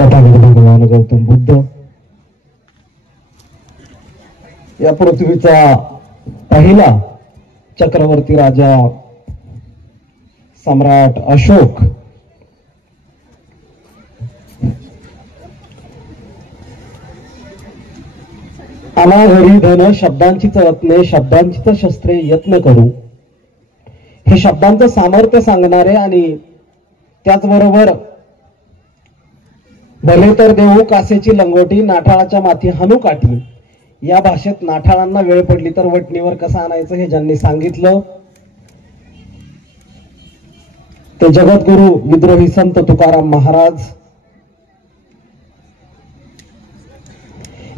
तथागत भगवान गौतम बुद्ध या पृथ्वीचा पहिला चक्रवर्ती राजा सम्राट अशोक अनाघडी धन शब्दांचीच रत्ने शब्दांचीच शस्त्रे यत्न करू हे शब्दांचं सामर्थ्य सांगणारे आणि त्याचबरोबर भले तर देऊ कासेची लंगोटी नाठाळाच्या माथी हानू काठी या भाषेत नाठाळांना वेळ पडली तर वटणीवर कसं आणायचं हे ज्यांनी सांगितलं ते जगद्गुरु विद्रोही संत तुकाराम महाराज.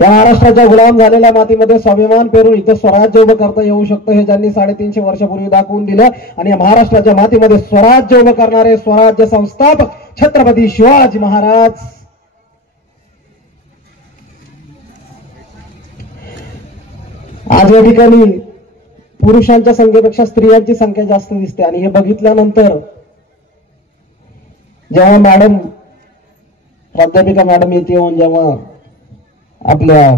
या महाराष्ट्राच्या गुलाम झालेल्या मातीमध्ये स्वाभिमान पेरून इथं स्वराज्य उभं करता येऊ शकतं हे ज्यांनी 350 वर्षापूर्वी दाखवून दिलं आणि या महाराष्ट्राच्या मातीमध्ये स्वराज्य उभं करणारे स्वराज्य संस्थापक छत्रपती शिवाजी महाराज. आज या ठिकाणी पुरुषांच्या संख्येपेक्षा स्त्रियांची संख्या जास्त दिसते आणि हे बघितल्यानंतर जेव्हा मॅडम प्राध्यापिका मॅडम येते येऊन जेव्हा आपल्या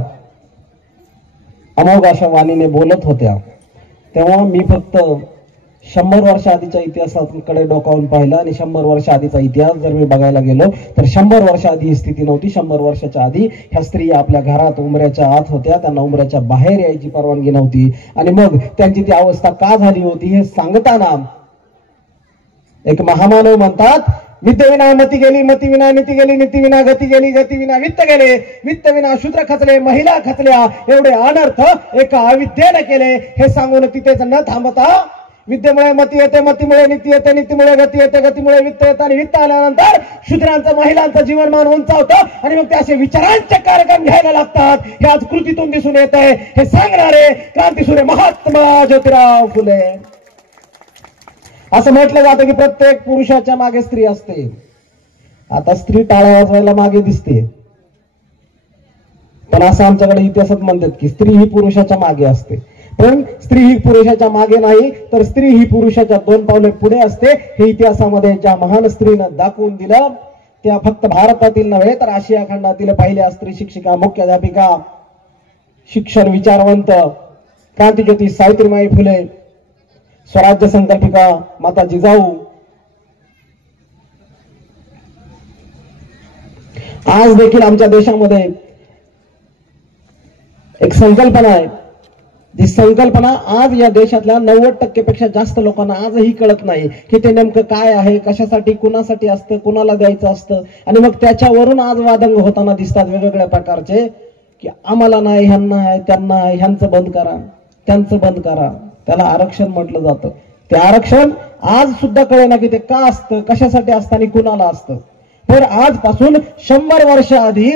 अमोघ अशा वाणीने बोलत होत्या तेव्हा मी फक्त 100 वर्ष आधीच्या इतिहासाकडे डोकावून पाहिलं आणि 100 वर्ष आधीचा इतिहास जर मी बघायला गेलो तर 100 वर्ष आधी ही स्थिती नव्हती. 100 वर्षाच्या आधी ह्या स्त्रिया आपल्या घरात उमऱ्याच्या आत होत्या, त्यांना उमऱ्याच्या बाहेर यायची परवानगी नव्हती आणि मग त्यांची ती अवस्था का झाली होती हे सांगताना एक महामानव म्हणतात, विद्येविना मती गेली, मतीविना नीती गेली, नीतीविना गती गेली, गतीविना वित्त गेले, वित्तविना शूद्र खचले, महिला खचल्या, एवढे अनर्थ एका अविद्येने केले. हे सांगून तिथेच न थांबता विद्येमुळे मती येते, मतीमुळे नीती येते, नीतीमुळे गती येते, गतीमुळे वित्त येते आणि वित्त आल्यानंतर शूद्रांचं महिलांचं जीवनमान उंचावतं आणि मग ते असे विचारांचे कार्यक्रम घ्यायला लागतात. हे आज कृतीतून दिसून येत आहे. हे सांगणारे क्रांतीसूर्य महात्मा ज्योतिराव फुले. असं म्हटलं जातं की प्रत्येक पुरुषाच्या मागे स्त्री असते. आता स्त्री टाळ्या वाजवायला मागे दिसते पण असं आमच्याकडे इतिहासात म्हणतात की स्त्री ही पुरुषाच्या मागे असते. पण स्त्री ही पुरुषाच्या मागे नाही तर स्त्री ही पुरुषाच्या 2 पावले पुढे असते. हे इतिहासामध्ये ज्या महान स्त्रीनं दाखवून दिलं त्या फक्त भारतातील नव्हे तर आशिया खंडातील पहिल्या स्त्री शिक्षिका, मुख्याध्यापिका, शिक्षण विचारवंत क्रांतिज्योती सावित्रीबाई फुले, स्वराज्य संकल्पिका माता जिजाऊ. आज देखील आमच्या देशामध्ये एक संकल्पना आहे. जी संकल्पना आज या देशातल्या 90% पेक्षा जास्त लोकांना आजही कळत नाही की ते नेमकं काय आहे, कशासाठी, कुणासाठी असतं, कुणाला द्यायचं असतं आणि मग त्याच्यावरून आज वादंग होताना दिसतात वेगवेगळ्या प्रकारचे की आम्हाला नाही, ह्यांना आहे, त्यांना आहे, ह्यांचं बंद करा, त्यांचं बंद करा. त्याला आरक्षण म्हटलं जातं. ते आरक्षण आज सुद्धा कळेना की ते का असतं, कशासाठी असतं आणि कुणाला असतं. तर आजपासून 100 वर्ष आधी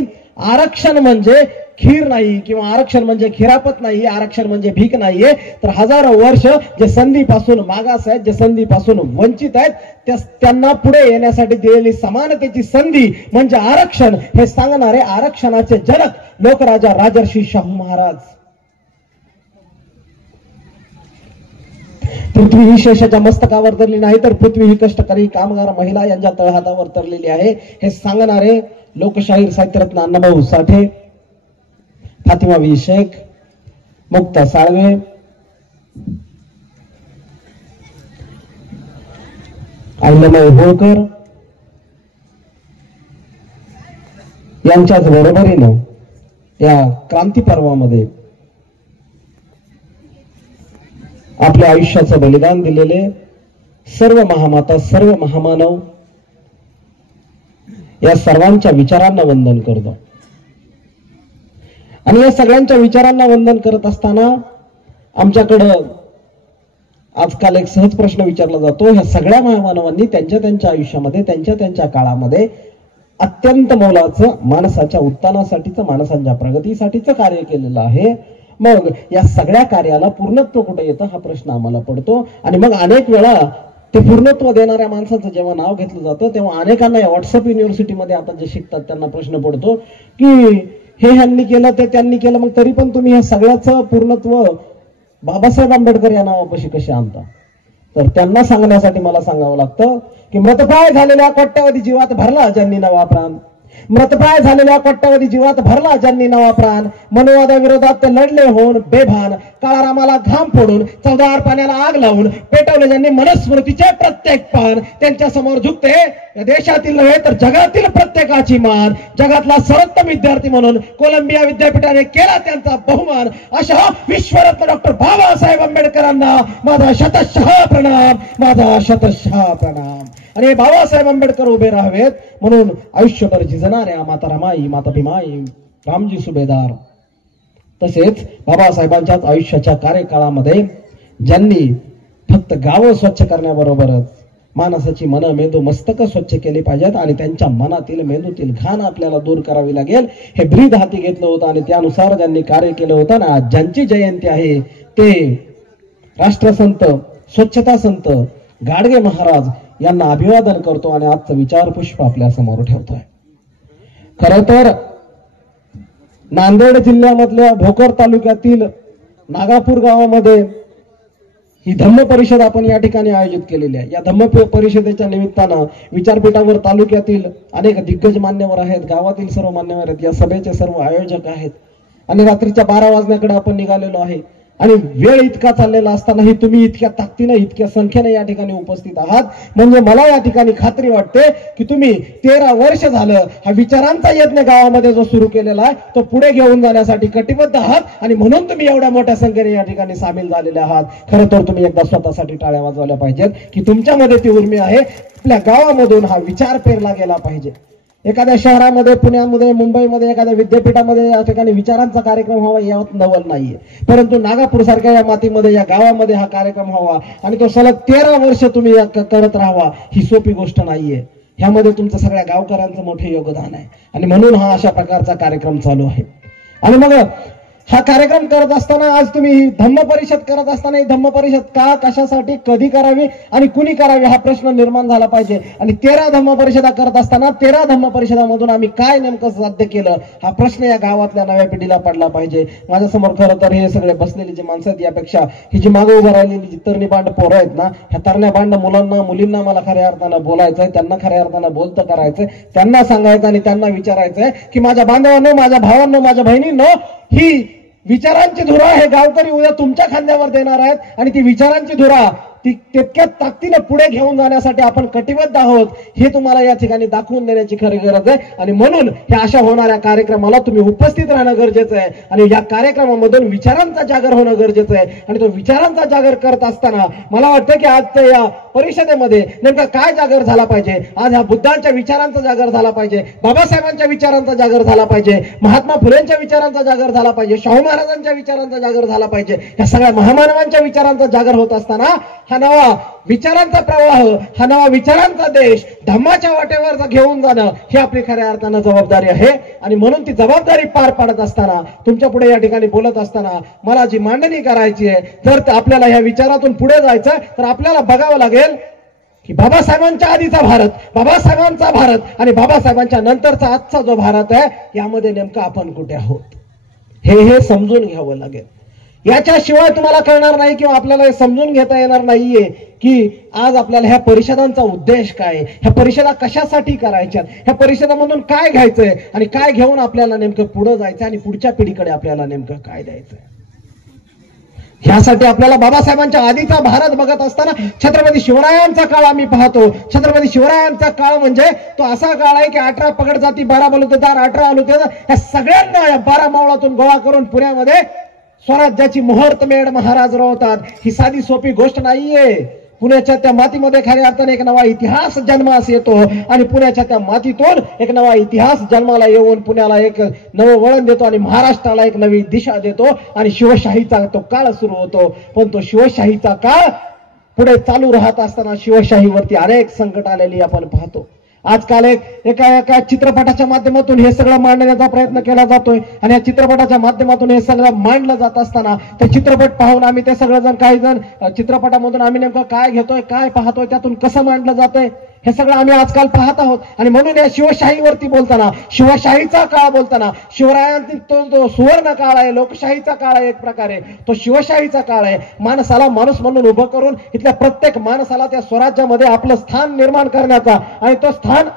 आरक्षण म्हणजे खीर नाही किंवा आरक्षण म्हणजे खिरापत नाही, आरक्षण म्हणजे भीक नाहीये. तर हजारो वर्ष जे संधीपासून मागास आहेत, जे संधीपासून वंचित आहेत त्यांना पुढे येण्यासाठी दिलेली समानतेची संधी म्हणजे आरक्षण. हे सांगणारे आरक्षणाचे जनक लोकराजा राजर्षी शाहू महाराज. पृथ्वी ही शेषाच्या मस्तकावर तरली नाही तर पृथ्वी ही कष्टकरी कामगार महिला यांच्या तळहातावर तरलेली आहे. हे सांगणारे लोकशाहीर साहित्यरत्न अण्णाभाऊ साठे, फातिमा वी शेख, मुक्ता साळवे, अहिल्याबाई होळकर यांच्याच बरोबरीनं या क्रांती पर्वामध्ये आपल्या आयुष्याचं बलिदान दिलेले सर्व महामाता, सर्व महामानव या सर्वांच्या विचारांना वंदन करतो. आणि या सगळ्यांच्या विचारांना वंदन करत असताना आमच्याकडं आजकाल एक सहज प्रश्न विचारला जातो. ह्या सगळ्या महामानवांनी त्यांच्या त्यांच्या आयुष्यामध्ये, त्यांच्या त्यांच्या काळामध्ये अत्यंत मोलाचं माणसाच्या उत्थानासाठीचं, माणसांच्या प्रगतीसाठीचं कार्य केलेलं आहे. मग या सगळ्या कार्याला पूर्णत्व कुठे येतं हा प्रश्न आम्हाला पडतो. आणि मग अनेक वेळा ते पूर्णत्व देणाऱ्या माणसाचं जेव्हा नाव घेतलं जातं तेव्हा अनेकांना या व्हॉट्सअप युनिव्हर्सिटीमध्ये आता जे शिकतात त्यांना प्रश्न पडतो की हे ह्यांनी केलं, ते त्यांनी केलं, मग तरी पण तुम्ही ह्या सगळ्याचं पूर्णत्व बाबासाहेब आंबेडकर या नावापाशी कसे आणता. तर त्यांना सांगण्यासाठी मला सांगावं लागतं की मृतप्राय झालेल्या कोट्यावधी जीवात भरला ज्यांनी नवा प्राण, मृतप्राय झालेल्या कोट्यावधी जीवात भरला ज्यांनी नवा प्राण, मनोवादाविरोधात ते लढले होऊन बेभान, काळारामाला घाम फोडून, चौदार पाण्याला आग लावून पेटवले ज्यांनी मनुस्मृतीचे प्रत्येक पान, त्यांच्या समोर झुकते या देशातील नव्हे तर जगातील प्रत्येकाची मान. जगातला सर्वोत्तम विद्यार्थी म्हणून कोलंबिया विद्यापीठाने केला त्यांचा बहुमान. अशा विश्वरत्न डॉक्टर बाबासाहेब आंबेडकरांना माझा शतशः प्रणाम, माझा शतशः प्रणाम. आणि बाबासाहेब आंबेडकर उभे राहावेत म्हणून आयुष्यभर झिजणाऱ्या माता रमाई, माता भीमाई, रामजी सुभेदार, तसेच बाबासाहेबांच्याच आयुष्याच्या कार्यकाळामध्ये ज्यांनी फक्त गावं स्वच्छ करण्याबरोबरच माणसाची मन, मेंदू, मस्तक स्वच्छ केली पाहिजेत आणि त्यांच्या मनातील मेंदूतील घाण आपल्याला दूर करावी लागेल हे ब्रीद हाती घेतलं होतं आणि त्यानुसार ज्यांनी कार्य केलं होतं ना, ज्यांची जयंती आहे ते राष्ट्रसंत, स्वच्छता संत गाडगे महाराज यांना अभिवादन करतो आणि आजचं विचार पुष्प आपल्या समोर ठेवतोय. खरं तर नांदेड जिल्ह्यामधल्या भोकर तालुक्यातील नागापूर गावामध्ये ही धम्म परिषद आपण या ठिकाणी आयोजित केलेली आहे. या धम्म परिषदेच्या निमित्तानं विचारपीठावर तालुक्यातील अनेक दिग्गज मान्यवर आहेत, गावातील सर्व मान्यवर आहेत, या सभेचे सर्व आयोजक आहेत आणि रात्रीच्या 12 वाजण्याकडे आपण निघालेलो आहे आणि वेळ इतका चाललेला असतानाही तुम्ही इतक्या ताकदीने, इतक्या संख्येने या ठिकाणी उपस्थित आहात. म्हणजे मला या ठिकाणी खात्री वाटते की तुम्ही 13 वर्ष झालं हा विचारांचा यज्ञ गावामध्ये जो सुरू केलेला आहे तो पुढे घेऊन जाण्यासाठी कटिबद्ध आहात आणि म्हणून तुम्ही एवढ्या मोठ्या संख्येने या ठिकाणी सामील झालेले आहात. खरं तर तुम्ही एकदा स्वतःसाठी टाळ्या वाजवल्या पाहिजेत की तुमच्यामध्ये ती उर्मी आहे. आपल्या गावामधून हा विचार पेरला गेला पाहिजे. एखाद्या शहरामध्ये, पुण्यामध्ये, मुंबईमध्ये, एखाद्या विद्यापीठामध्ये या ठिकाणी विचारांचा कार्यक्रम व्हावा यात नवल नाहीये, परंतु नागापूर सारख्या या मातीमध्ये, या गावामध्ये हा कार्यक्रम व्हावा आणि तो सलग 13 वर्ष तुम्ही करत राहावा ही सोपी गोष्ट नाहीये. ह्यामध्ये तुमचं सगळ्या गावकऱ्यांचं मोठे योगदान आहे आणि म्हणून हा अशा प्रकारचा कार्यक्रम चालू आहे. आणि मग हा कार्यक्रम करत असताना आज तुम्ही ही धम्म परिषद करत असताना ही धम्म परिषद का, कशासाठी, कधी करावी आणि कुणी करावी हा प्रश्न निर्माण झाला पाहिजे. आणि 13 धम्म परिषदा करत असताना 13 धम्म परिषदामधून आम्ही काय नेमकं साध्य केलं हा प्रश्न या गावातल्या नव्या पिढीला पडला पाहिजे. माझ्यासमोर खरं तर हे सगळे बसलेले जे माणसं आहेत यापेक्षा ही जी मागे उभं राहिलेली जी तरणी बांड पोरं आहेत ना, ह्या तरण्या बांड मुलांना, मुलींना मला खऱ्या अर्थानं बोलायचंय, त्यांना खऱ्या अर्थानं बोलतं करायचंय, त्यांना सांगायचं आणि त्यांना विचारायचंय की माझ्या बांधवांनो, माझ्या भावांनो, माझ्या बहिणींनो, ही विचारांची धुरा हे गावकरी उद्या तुमच्या खांद्यावर देणार आहेत आणि ती विचारांची धुरा ती तितक्या ताकदीने पुढे घेऊन जाण्यासाठी आपण कटिबद्ध आहोत हे तुम्हाला या ठिकाणी दाखवून देण्याची खरी गरज आहे. आणि म्हणून ह्या अशा होणाऱ्या कार्यक्रमाला तुम्ही उपस्थित राहणं गरजेचं आहे आणि या कार्यक्रमामधून विचारांचा जागर होणं गरजेचं आहे. आणि तो विचारांचा जागर करत असताना मला वाटतं की आजच्या या परिषदेमध्ये नेमका काय जागर झाला पाहिजे. आज ह्या बुद्धांच्या विचारांचा जागर झाला पाहिजे, बाबासाहेबांच्या विचारांचा जागर झाला पाहिजे, महात्मा फुलेंच्या विचारांचा जागर झाला पाहिजे, शाहू महाराजांच्या विचारांचा जागर झाला पाहिजे. या सगळ्या महामानवांच्या विचारांचा जागर होत असताना हा नवा विचारांचा प्रवाह, हा नवा विचारांचा देश धम्माच्या वाटेवर घेऊन जाणं ही आपली खऱ्या अर्थानं जबाबदारी आहे. आणि म्हणून ती जबाबदारी पार पाडत असताना, तुमच्या पुढे या ठिकाणी बोलत असताना मला जी मांडणी करायची आहे, जर आपल्याला ह्या विचारातून पुढे जायचं तर आपल्याला बघावं लागेल की बाबासाहेबांच्या आधीचा भारत, बाबासाहेबांचा भारत आणि बाबासाहेबांच्या नंतरचा आजचा जो भारत आहे यामध्ये नेमकं आपण कुठे आहोत हे समजून घ्यावं लागेल. याच्याशिवाय तुम्हाला कळणार नाही किंवा आपल्याला हे समजून घेता येणार नाहीये की आज आपल्याला ह्या परिषदांचा उद्देश काय, ह्या परिषदा कशासाठी करायच्या, ह्या परिषदामधून काय घ्यायचंय आणि काय घेऊन आपल्याला नेमकं पुढे जायचं आणि पुढच्या पिढीकडे आपल्याला नेमकं काय द्यायचंय. ह्यासाठी आपल्याला बाबासाहेबांच्या आधीचा भारत बघत असताना छत्रपती शिवरायांचा काळ आम्ही पाहतो. छत्रपती शिवरायांचा काळ म्हणजे तो असा काळ आहे की 18 पगड जाती, 12 बलुतेदार, 18 अलुतेदार या सगळ्यांना या 12 मावळातून गोळा करून पुण्यामध्ये स्वराज्याची मुहूर्तमेढ महाराज रोवतात. ही साधी सोपी गोष्ट नाहीये. पुण्याच्या त्या मातीमध्ये खऱ्या अर्थाने एक नवा इतिहास जन्मास येतो आणि पुण्याच्या त्या मातीतून एक नवा इतिहास जन्माला येऊन पुण्याला एक नवं वळण देतो आणि महाराष्ट्राला एक नवी दिशा देतो आणि शिवशाहीचा तो काळ सुरू होतो. पण तो शिवशाहीचा काळ पुढे चालू राहत असताना शिवशाहीवरती अनेक संकट आलेली आपण पाहतो. आजकाल एका चित्रपटाच्या माध्यमातून हे सगळं मांडण्याचा प्रयत्न केला जातोय आणि या चित्रपटाच्या माध्यमातून हे सगळं मांडलं जात असताना ते चित्रपट पाहून आम्ही ते सगळेजण, काही जण चित्रपटामधून आम्ही नेमकं काय घेतोय, काय पाहतोय, त्यातून कसं मांडलं जातंय हे सगळं आम्ही आजकाल पाहत आहोत. आणि म्हणून या शिवशाहीवरती बोलताना, शिवशाहीचा काळ बोलताना, शिवरायांतील तो सुवर्ण काळ आहे, लोकशाहीचा काळ आहे, एक प्रकारे तो शिवशाहीचा काळ आहे. माणसाला माणूस म्हणून उभं करून इथल्या प्रत्येक माणसाला त्या स्वराज्यामध्ये आपलं स्थान निर्माण करण्याचा आणि तो स्थान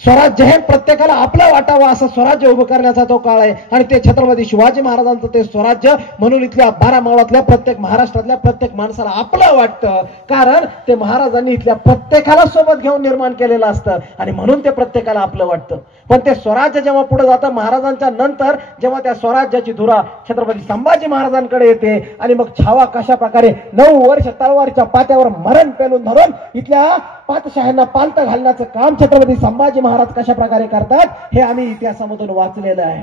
स्वराज्य हे प्रत्येकाला आपलं वाटावं असं स्वराज्य उभं करण्याचा तो काळ आहे. आणि ते छत्रपती शिवाजी महाराजांचं ते स्वराज्य म्हणून इथल्या 12 मावळातल्या प्रत्येक महाराष्ट्रातल्या प्रत्येक माणसाला आपलं वाटतं. कारण ते महाराजांनी इथल्या प्रत्येकाला सोबत घेऊन निर्माण केलेलं असतं आणि म्हणून ते प्रत्येकाला आपलं वाटतं. पण ते स्वराज्य जेव्हा पुढे जातं महाराजांच्या नंतर, जेव्हा त्या स्वराज्याची धुरा छत्रपती संभाजी महाराजांकडे येते आणि मग छावा कशा प्रकारे 9 वर्ष तलवारीच्या पात्यावर मरण पेलून धरून इथल्या पातशाह्यांना पालत घालण्याचं काम छत्रपती संभाजी महाराज कशा प्रकारे करतात हे आम्ही इतिहासामधून वाचलेलं आहे.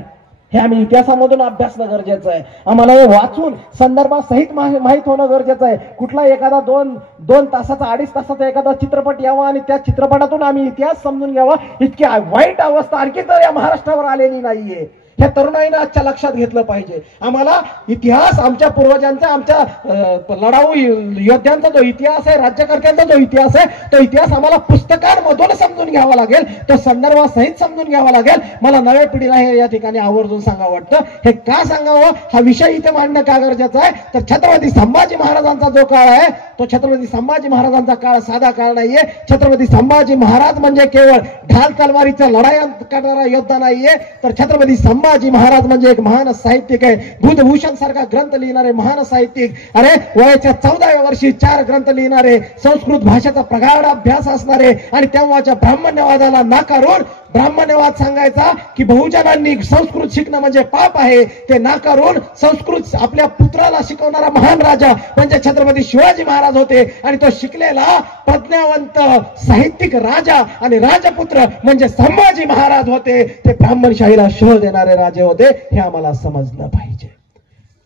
हे आम्ही इतिहासामधून अभ्यासणं गरजेचं आहे. आम्हाला हे वाचून संदर्भासहित माहित होणं गरजेचं आहे. कुठला एखादा दोन तासाचा 2.5 तासाचा एखादा चित्रपट यावा आणि त्या चित्रपटातून आम्ही इतिहास समजून घ्यावा इतकी वाईट अवस्था आणखी तर या महाराष्ट्रावर आलेली नाहीये. हे तरुणाईने आजच्या लक्षात घेतलं पाहिजे. आम्हाला इतिहास आमच्या पूर्वजांचा, आमच्या लढाऊ योद्ध्यांचा जो इतिहास आहे, राज्यकर्त्यांचा जो इतिहास आहे, तो इतिहास आम्हाला पुस्तकांमधून समजून घ्यावा लागेल, तो संदर्भासहित समजून घ्यावा लागेल. मला नव्या पिढीला हे या ठिकाणी आवर्जून सांगावं वाटतं. हे का सांगावं, हा विषय इथे मांडणं का गरजेचं आहे, तर छत्रपती संभाजी महाराजांचा जो काळ आहे तो छत्रपती संभाजी महाराजांचा काळ साधा काळ नाहीये. छत्रपती संभाजी महाराज म्हणजे केवळ ढाल तलवारीचा लढाई करणारा योद्धा नाहीये, तर छत्रपती संभाजी महाराज म्हणजे एक महान साहित्यिक आहे. बुधभूषण सारखा ग्रंथ लिहिणारे महान साहित्यिक. अरे वयाच्या 14व्या वर्षी 4 ग्रंथ लिहिणारे, संस्कृत भाषेचा प्रगाढ अभ्यास असणारे आणि तेव्हाच्या ब्राह्मण्यवादाला नाकारून ब्राह्मण्यवाद सांगायचा की बहुजनांनी संस्कृत शिकणं म्हणजे पाप आहे, ते नाकारून संस्कृत आपल्या पुत्राला शिकवणारा महान राजा म्हणजे छत्रपती शिवाजी महाराज होते. आणि तो शिकलेला प्रज्ञावंत साहित्यिक राजा आणि राजपुत्र म्हणजे संभाजी महाराज होते. ते ब्राह्मणशाहीला शोध देणारे राजे होते. हे आम्हाला समजलं पाहिजे.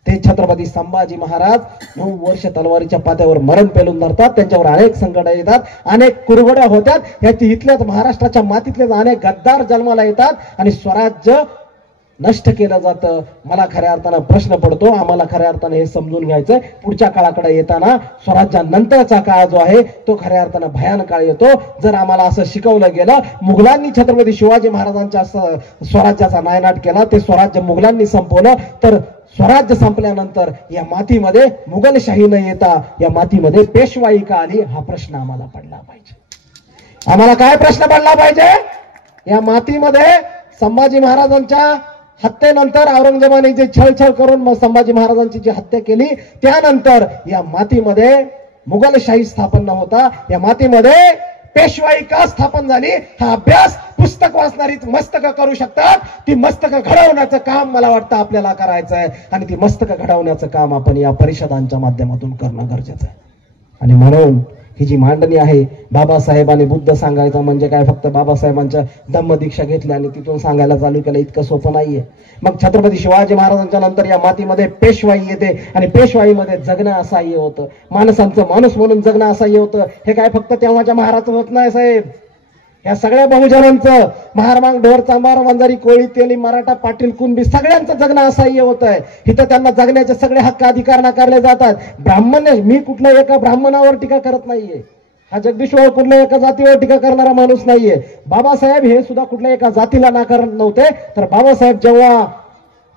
ते छत्रपती संभाजी महाराज 9 वर्ष तलवारीच्या पात्यावर मरण पेलून धरतात. त्यांच्यावर अनेक संकट येतात, अनेक कुरघोड्या होतात. याची इथल्याच महाराष्ट्राच्या मातीतलेच अनेक गद्दार जन्माला येतात आणि स्वराज्य नष्ट केलं जातं. मला खऱ्या अर्थानं प्रश्न पडतो, आम्हाला खऱ्या अर्थानं हे समजून घ्यायचंय. पुढच्या काळाकडे येताना स्वराज्यानंतरचा काळ जो आहे तो खऱ्या अर्थानं भयानक काळ येतो. जर आम्हाला असं शिकवलं गेलं, मुघलांनी छत्रपती शिवाजी महाराजांच्या स्वराज्याचा नायनाट केला, ते स्वराज्य मुघलांनी संपवलं, तर स्वराज्य संपल्यानंतर या मातीमध्ये मुघलशाही न येता या मातीमध्ये पेशवाई का आली, हा प्रश्न आम्हाला पडला पाहिजे. आम्हाला काय प्रश्न पडला पाहिजे, या मातीमध्ये संभाजी महाराजांच्या हत्येनंतर औरंगजेबाने जे छळछळ करून मग संभाजी महाराजांची जी हत्या केली, त्यानंतर या मातीमध्ये मुघलशाही स्थापन न होता या मातीमध्ये पेशवाई का स्थापन झाली, हा अभ्यास पुस्तक वाचणारीच मस्तकं करू शकतात. ती मस्तकं घडवण्याचं काम मला वाटतं आपल्याला करायचं आहे आणि ती मस्तकं घडवण्याचं काम आपण या परिषदांच्या माध्यमातून करणं गरजेचं आहे. आणि म्हणून ही जी मांडणी आहे, बाबासाहेबांनी बुद्ध सांगायचं म्हणजे काय फक्त बाबासाहेबांच्या धम्मदीक्षा घेतल्या आणि तिथून सांगायला चालू केलं इतकं सोपं नाहीये. मग छत्रपती शिवाजी महाराजांच्या नंतर या मातीमध्ये पेशवाई येते आणि पेशवाईमध्ये जगणं असह्य होतं. माणसांचं माणूस म्हणून जगणं असह्य होतं. हे काय फक्त तेव्हाच्या महाराज होत नाही साहेब, या सगळ्या बहुजनांचं महारमांग ढोर चांभार वंजारी कोळी तेली मराठा पाटील कुणबी सगळ्यांचं जगणं असह्य होत आहे. इथं त्यांना जगण्याचे सगळे हक्क अधिकार नाकारले जातात. ब्राह्मण, मी कुठल्या एका ब्राह्मणावर टीका करत नाहीये, हा जगदीश्वर कुठल्या एका जातीवर टीका करणारा माणूस नाहीये. बाबासाहेब हे सुद्धा कुठल्या एका जातीला नाकारत नव्हते. तर बाबासाहेब जेव्हा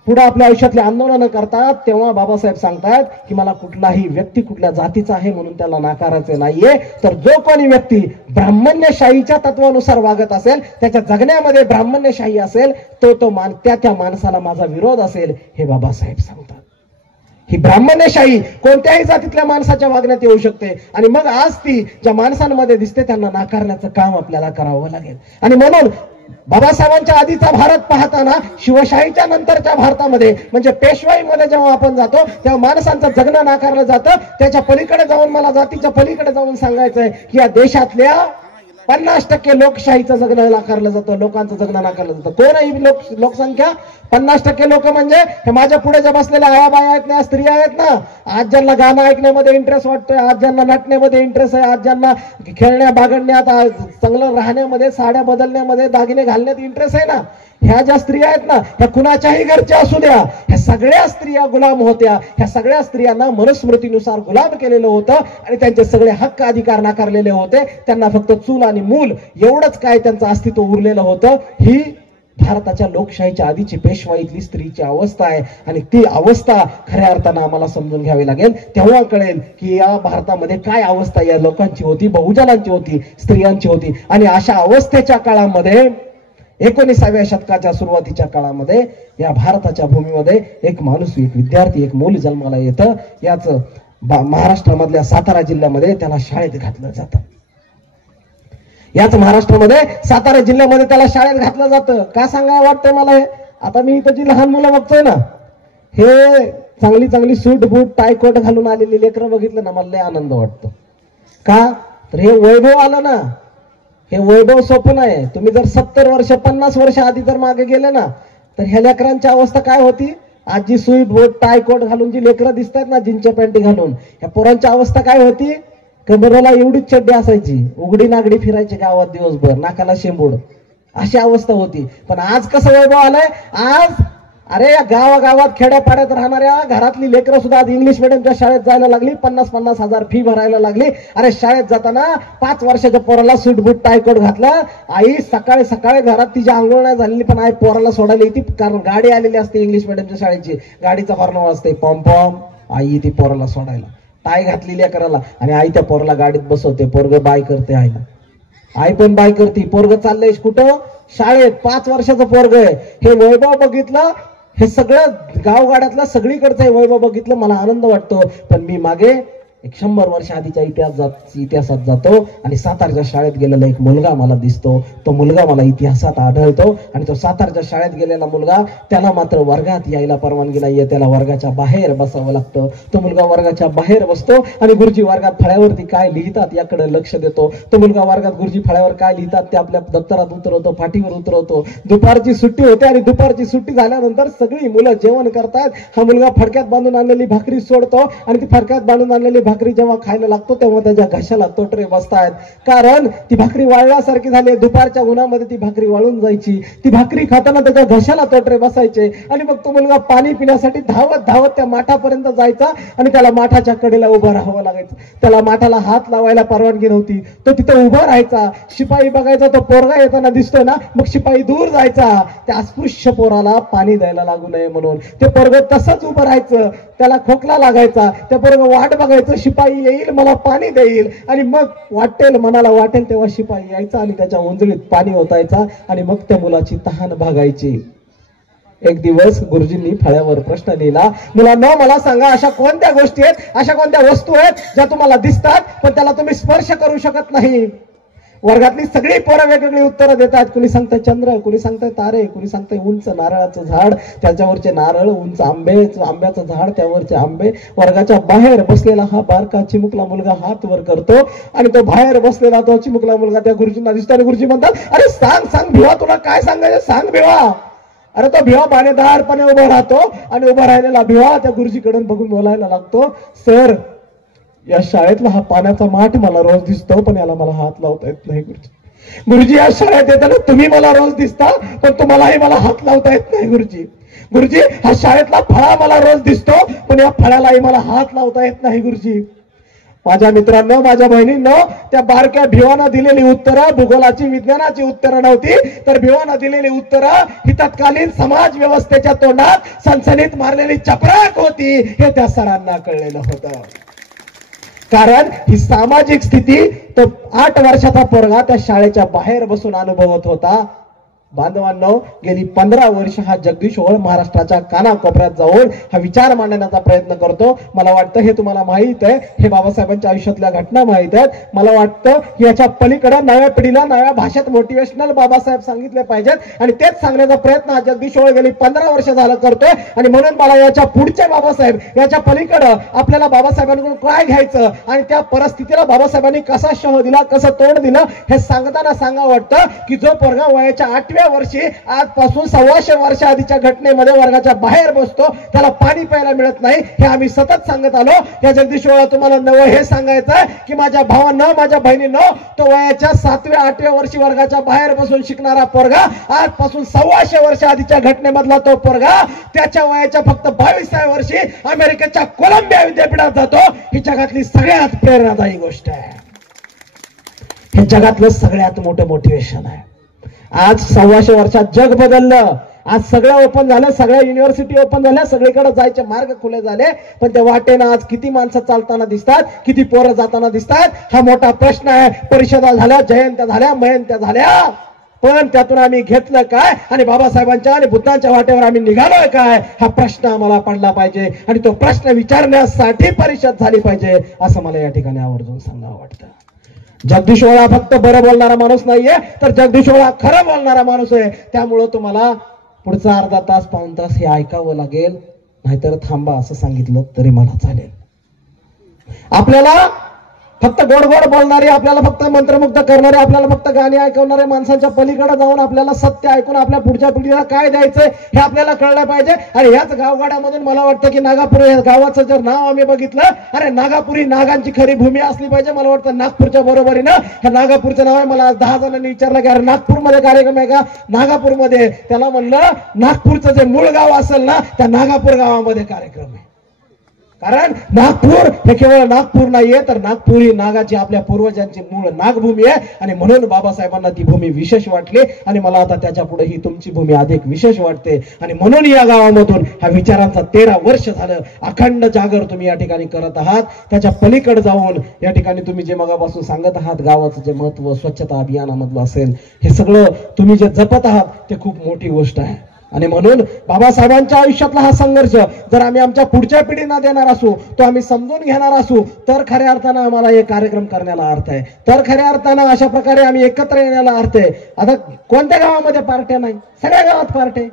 पुढे आपल्या आयुष्यातले आंदोलन करतात तेव्हा बाबासाहेब सांगतात की मला कुठलाही व्यक्ती कुठल्या जातीचा आहे म्हणून त्याला नाकारायचे नाहीये. तर जो कोणी व्यक्ती ब्राह्मण्यशाहीच्या तत्वानुसार वागत असेल, त्याच्या जगण्यामध्ये ब्राह्मण्यशाही असेल, तो त्या माणसाला माझा विरोध असेल, हे बाबासाहेब सांगतात. ही ब्राह्मण्यशाही कोणत्याही जातीतल्या माणसाच्या वागण्यात येऊ शकते आणि मग आज ती ज्या माणसांमध्ये दिसते त्यांना नाकारण्याचं काम आपल्याला करावं लागेल. आणि म्हणून बाबासाहेबांच्या आधीचा भारत पाहताना शिवशाहीच्या नंतरच्या भारतामध्ये म्हणजे पेशवाईमध्ये जेव्हा आपण जातो तेव्हा माणसांचं जगणं नाकारलं जातं. त्याच्या पलीकडे जाऊन, मला जातीच्या पलीकडे जाऊन सांगायचंय की या देशातल्या 50% लोकशाहीचं जगणं नाकारलं जातं, लोकांचं जगणं नाकारलं जातं. कोण आहे ही लोकसंख्या? 50% लोक म्हणजे हे माझ्या पुढे ज्या बसलेल्या आयाबाया आहेत ना, स्त्रिया आहेत ना, आज ज्यांना गाणं ऐकण्यामध्ये इंटरेस्ट वाटतोय, आज ज्यांना नटण्यामध्ये इंटरेस्ट आहे, आज ज्यांना खेळण्या बागडण्यात, चांगलं राहण्यामध्ये, साड्या बदलण्यामध्ये, दागिने घालण्यात इंटरेस्ट आहे ना, ह्या ज्या स्त्रिया आहेत ना, ह्या कुणाच्याही घरच्या असू द्या, ह्या सगळ्या स्त्रिया गुलाम होत्या. ह्या सगळ्या स्त्रियांना मनुस्मृतीनुसार गुलाम केलेलं होतं आणि त्यांचे सगळे हक्क अधिकार नाकारलेले होते. त्यांना फक्त चूल आणि मूल एवढंच काय त्यांचं अस्तित्व उरलेलं होतं. ही भारताच्या लोकशाहीच्या आधीची पेशवाईतली स्त्रीची अवस्था आहे आणि ती अवस्था खऱ्या अर्थानं आम्हाला समजून घ्यावी लागेल. तेव्हा कळेल की या भारतामध्ये काय अवस्था या लोकांची होती, बहुजनांची होती, स्त्रियांची होती. आणि अशा अवस्थेच्या काळामध्ये 19व्या शतकाच्या सुरुवातीच्या काळामध्ये या भारताच्या भूमीमध्ये एक माणूस, एक विद्यार्थी, एक मूल जन्माला येतं. याच महाराष्ट्रामधल्या सातारा जिल्ह्यामध्ये त्याला शाळेत घातलं जातं. याच महाराष्ट्रामध्ये सातारा जिल्ह्यामध्ये त्याला शाळेत घातलं जातं. का सांगावं वाटतंय मला हे? आता मी इथं जी लहान मुलं बघतोय ना, हे चांगली चांगली सूट बूट टाय कोट घालून आलेली लेकरं बघितलं ना, मला लय आनंद वाटतो. का तर हे वैभव आलं ना, हे वैभव सोपं आहे. तुम्ही जर 70 वर्ष 50 वर्ष आधी जर मागे गेले ना, तर ह्या लेकरांची अवस्था काय होती? आज जी सूट बूट टाय कोट घालून जी लेकरं दिसतात ना, जीन्सच्या पॅन्टी घालून, ह्या पोरांची अवस्था काय होती? कमरेला एवढीच चड्डी असायची, उघडी नागडी फिरायची गावात दिवसभर, नाकाला शेंबूड, अशी अवस्था होती. पण आज कसं वैभव आलंय? आज अरे या गावागावात खेड्यापाड्यात राहणाऱ्या घरातली लेकरं सुद्धा आज इंग्लिश मिडियमच्या शाळेत जायला लागली. 50-50 हजार फी भरायला लागली. अरे शाळेत जाताना 5 वर्षाच्या पोराला सूटबूट टायकोट घातला. आई सकाळी सकाळी घरात तिची आंघोळ नाही झालेली, पण आई पोराला सोडायला येते, कारण गाडी आलेली असते इंग्लिश मिडियमच्या शाळेची. गाडीचा हॉर्न वाजते, पॉम पॉम, आई येते पोराला सोडायला. टाय घातलेली करायला आणि आई त्या पोराला गाडीत बसवते. पोरग बाय करते आईला, आई पण बाय करते. पोरग चाललंय कुठं? शाळेत. 5 वर्षाचं पोरग आहे. हे वैभव बघितलं, हे सगळं गावगाड्यातलं सगळीकडचं हे वैभव बघितलं, मला आनंद वाटतो. पण मी मागे एक 100 वर्ष आधीच्या इतिहासात जातो आणि सातारच्या शाळेत गेलेला एक मुलगा मला दिसतो. तो मुलगा मला इतिहासात आढळतो आणि तो सातारच्या शाळेत गेलेला मुलगा, त्याला मात्र वर्गात यायला परवानगी नाहीये, त्याला वर्गाच्या बाहेर बसावं लागतं. तो मुलगा वर्गाच्या बाहेर बसतो आणि गुरुजी वर्गात फळ्यावरती काय लिहितात याकडे लक्ष देतो. तो मुलगा वर्गात गुरुजी फळ्यावर काय लिहितात ते आपल्या दप्तरात उतरवतो, पाठीवर उतरवतो. दुपारची सुट्टी होते आणि दुपारची सुट्टी झाल्यानंतर सगळी मुलं जेवण करतात. हा मुलगा फडक्यात बांधून आणलेली भाकरी सोडतो आणि ती फडक्यात बांधून आणलेली भाकरी जेव्हा खायला लागतो तेव्हा त्याच्या घशाला तोटरे बसतायत, कारण ती भाकरी वाळल्यासारखी झाली. दुपारच्या उन्हामध्ये ती भाकरी वाळून जायची. ती भाकरी खाताना त्याच्या घशाला तोटरे बसायचे आणि मग तो मुलगा पाणी पिण्यासाठी धावत धावत त्या माठापर्यंत जायचा आणि त्याला माठाच्या कडेला उभं राहावं लागायचं. त्याला माठाला हात लावायला परवानगी नव्हती. तो तिथं उभा राहायचा. शिपाई बघायचा तो पोरगा येताना दिसतोय ना, मग शिपाई दूर जायचा त्या अस्पृश्य पोराला पाणी द्यायला लागू नये म्हणून. ते पोरग तसंच उभं राहायचं. त्याला खोकला लागायचा. त्या पोरग वाट बघायचं, शिपाई येईल मला पाणी देईल, आणि मग वाटेल मनाला वाटेल तेव्हा शिपाई यायचा आणि त्याच्या उंजळीत पाणी ओतायचा आणि मग त्या मुलाची तहान भागायची. एक दिवस गुरुजींनी फळ्यावर प्रश्न लिहिला, मुलांनो मला सांगा अशा कोणत्या गोष्टी आहेत, अशा कोणत्या वस्तू आहेत ज्या तुम्हाला दिसतात पण त्याला तुम्ही स्पर्श करू शकत नाही? वर्गातली सगळी पोरं वेगवेगळी उत्तरं देतात. कुणी सांगतंय चंद्र, कुणी सांगतंय तारे, कुणी सांगतंय उंच नारळाचं झाड, त्याच्यावरचे नारळ, उंच आंब्याचं झाड, त्यावरचे आंबे. वर्गाच्या बाहेर बसलेला हा बारका चिमुकला मुलगा हात वर करतो आणि तो बाहेर बसलेला तो चिमुकला मुलगा त्या गुरुजींना दिसतो आणि गुरुजी म्हणतात, अरे सांग भिवा, तुला काय सांगायचं सांग भिवा. अरे तो भिवा बाणेदारपणे उभा राहतो आणि उभा राहिलेला भिवा त्या गुरुजीकडे बघून बोलायला लागतो, सर या शाळेतला हा पाण्याचा माठ मला रोज दिसतो पण याला मला हात लावता येत नाही गुरुजी. गुरुजी या शाळेत येताना तुम्ही मला रोज दिसता पण तुम्हालाही मला हात लावता येत नाही गुरुजी. गुरुजी हा शाळेतला फळा मला रोज दिसतो पण या फळालाही मला हात लावता येत नाही गुरुजी. माझ्या मित्रांनो, माझ्या बहिणींनो, त्या बारक्या भिवानं दिलेली उत्तरं भूगोलाची, विज्ञानाची उत्तरं नव्हती, तर भिवानं दिलेली उत्तरं ही तत्कालीन समाज व्यवस्थेच्या तोंडात सनसनीत मारलेली चपराक होती, हे त्या सरांना कळलेलं होतं. कारण ही सामाजिक स्थिती तो 8 वर्षाचा पोरगा त्या शाळेच्या बाहेर बसून अनुभवत होता. बांधवांनो, गेली 15 वर्ष हा जगदीश ओळ महाराष्ट्राच्या कानाकोपऱ्यात जाऊन हा विचार मांडण्याचा प्रयत्न करतो. मला वाटतं हे तुम्हाला माहित आहे, हे बाबासाहेबांच्या आयुष्यातल्या घटना माहित आहेत. मला वाटतं की याच्या पलीकडे नव्या पिढीला नव्या भाषेत मोटिवेशनल बाबासाहेब सांगितले पाहिजेत आणि तेच सांगण्याचा प्रयत्न हा जगदीश ओळ गेली 15 वर्ष झालं करतोय. आणि म्हणून मला याच्या पुढचे बाबासाहेब, याच्या पलीकडे आपल्याला बाबासाहेबांकडून काय घ्यायचं आणि त्या परिस्थितीला बाबासाहेबांनी कसा शह दिला, कसं तोंड दिलं, हे सांगताना सांगावं वाटतं की जो पोरगा वयाच्या 8व्या वर्षी आजपासून 125 वर्ष आधीच्या घटनेमध्ये वर्गाच्या बाहेर बसतो, त्याला पाणी प्यायला मिळत नाही, हे आम्ही सतत सांगत आलो. या जगदीश ओळ तुम्हाला नवं हे सांगायचं की माझ्या भावांनो, माझ्या बहिणींनो, तो वयाच्या 7व्या-8व्या वर्षी वर्गाच्या बाहेर बसून शिकणारा पोरगा आजपासून 125 वर्ष आधीच्या घटनेमधला तो पोरगा त्याच्या वयाच्या फक्त 22व्या वर्षी अमेरिकेच्या कोलंबिया विद्यापीठात जातो. ही जगातली सगळ्यात प्रेरणादायी गोष्ट आहे. हे जगातलं सगळ्यात मोठं मोटिवेशन आहे. आज 125 वर्षात जग बदललं. आज सगळं ओपन झालं, सगळ्या युनिव्हर्सिटी ओपन झाल्या, सगळीकडे जायचे मार्ग खुले झाले. पण त्या वाटेनं आज किती माणसं चालताना दिसतात, किती पोरं जाताना दिसतात, हा मोठा प्रश्न आहे. परिषदा झाल्या, जयंत्या झाल्या, मयंत्या झाल्या, पण त्यातून आम्ही घेतलं काय आणि बाबासाहेबांच्या आणि बुद्धांच्या वाटेवर आम्ही निघालोय काय, हा प्रश्न आम्हाला पडला पाहिजे. आणि तो प्रश्न विचारण्यासाठी परिषद झाली पाहिजे, असं मला या ठिकाणी आवर्जून सांगावं वाटतं. जगदीश ओळा फक्त बरं बोलणारा माणूस नाहीये, तर जगदीश ओळा खरं बोलणारा माणूस आहे. त्यामुळं तुम्हाला पुढचा अर्धा तास पाऊण तास हे ऐकावं लागेल, नाहीतर थांबा असं सांगितलं तरी मला चालेल. आपल्याला फक्त गोड गोड बोलणारे, आपल्याला फक्त मंत्रमुग्ध करणारे, आपल्याला फक्त गाणी ऐकवणारे माणसांच्या पलीकडे जाऊन आपल्याला सत्य ऐकून आपल्या पुढच्या पिढीला काय द्यायचंय हे आपल्याला कळलं पाहिजे. आणि ह्याच गावगाड्यामधून मला वाटतं की नागापूर या गावाचं जर नाव आम्ही बघितलं, अरे नागापुरी नागांची खरी भूमी असली पाहिजे. मला वाटतं नागपूरच्या बरोबरीनं ह्या नागापूरचं नाव आहे. मला आज 10 जणांनी विचारलं की अरे नागपूरमध्ये कार्यक्रम आहे का, नागापूरमध्ये. त्याला म्हणलं नागपूरचं जे मूळ गाव असेल ना, त्या नागापूर गावामध्ये कार्यक्रम आहे. कारण नागपूर हे केवळ नागपूर नाहीये, तर नागपूर ही नागाची आपल्या पूर्वजांची मूळ नागभूमी आहे. आणि म्हणून बाबासाहेबांना ती भूमी विशेष वाटली आणि मला आता त्याच्या पुढे ही तुमची भूमी अधिक विशेष वाटते. आणि म्हणून या गावामधून ह्या विचारांचा 13 वर्ष झालं अखंड जागर तुम्ही या ठिकाणी करत आहात. त्याच्या पलीकडे जाऊन या ठिकाणी तुम्ही जे मगापासून सांगत आहात, गावाचं जे महत्व स्वच्छता अभियानामधलं असेल, हे सगळं तुम्ही जे जपत आहात ते खूप मोठी गोष्ट आहे. आणि म्हणून बाबासाहेबांच्या आयुष्यातला हा संघर्ष जर आम्ही आमच्या पुढच्या पिढींना देणार असू, तो आम्ही समजून घेणार असू, तर खऱ्या अर्थानं आम्हाला हे कार्यक्रम करण्याला अर्थ आहे, तर खऱ्या अर्थानं अशा प्रकारे आम्ही एकत्र येण्याला अर्थ आहे. आता कोणत्या गावामध्ये पार्ट्या नाही, सगळ्या गावात पार्ट्या.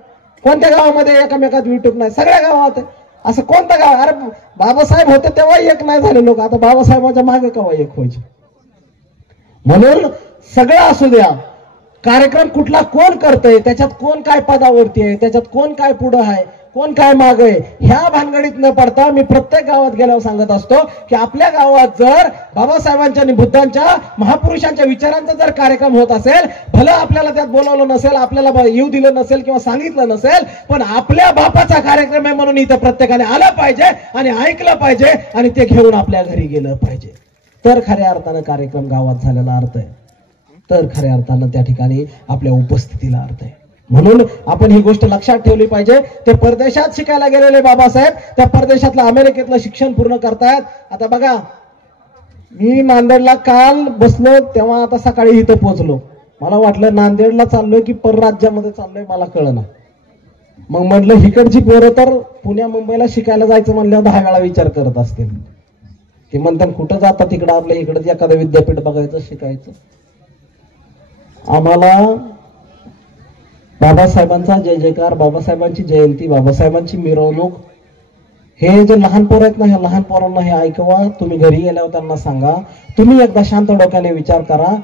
कोणत्या गावामध्ये एकमेकात युट्यूब नाही, सगळ्या गावात. असं कोणतं गाव, अरे बाबासाहेब होते तेव्हा एक नाही झाले लोक, आता बाबासाहेबांच्या मागे केव्हा एक व्हायचे. म्हणून सगळं असू द्या, कार्यक्रम कुठला कोण करतंय, त्याच्यात कोण काय पदावरती आहे, त्याच्यात कोण काय पुढं आहे, कोण काय माग आहे, ह्या भानगडीत न पडता मी प्रत्येक गावात गेल्यावर सांगत असतो की आपल्या गावात जर बाबासाहेबांच्या आणि बुद्धांच्या महापुरुषांच्या विचारांचा जर कार्यक्रम होत असेल, भलं आपल्याला त्यात बोलावलं नसेल, आपल्याला येऊ दिलं नसेल किंवा सांगितलं नसेल, पण आपल्या बापाचा कार्यक्रम आहे म्हणून इथं प्रत्येकाने आलं पाहिजे आणि ऐकलं पाहिजे आणि ते घेऊन आपल्या घरी गेलं पाहिजे. तर खऱ्या अर्थानं कार्यक्रम गावात झालेला अर्थ आहे, तर खऱ्या अर्थानं त्या ठिकाणी आपल्या उपस्थितीला अर्थ आहे. म्हणून आपण ही गोष्ट लक्षात ठेवली पाहिजे. ते परदेशात शिकायला गेलेले बाबासाहेब त्या परदेशातलं अमेरिकेतलं शिक्षण पूर्ण करतायत. आता बघा, मी नांदेडला काल बसलो तेव्हा आता सकाळी इथं पोहोचलो. मला वाटलं नांदेडला चाललोय की परराज्यामध्ये चाललोय, मला कळना. मग म्हटलं हिकडची पोरं तर पुण्या मुंबईला शिकायला जायचं म्हणल्यावर 10 वेळा विचार करत असतील. ते म्हणतात कुठं जातात तिकडं, आपल्या इकडं एखादं विद्यापीठ बघायचं, शिकायचं. आम्हाला बाबासाहेबांचा जय जयकार, बाबासाहेबांची जयंती, बाबासाहेबांची मिरवणूक, हे जे लहान पोरं आहेत ना, ह्या लहान पोरांना हे ऐकवा. तुम्ही घरी गेल्यावर त्यांना सांगा. तुम्ही एकदा शांत डोक्याने विचार करा.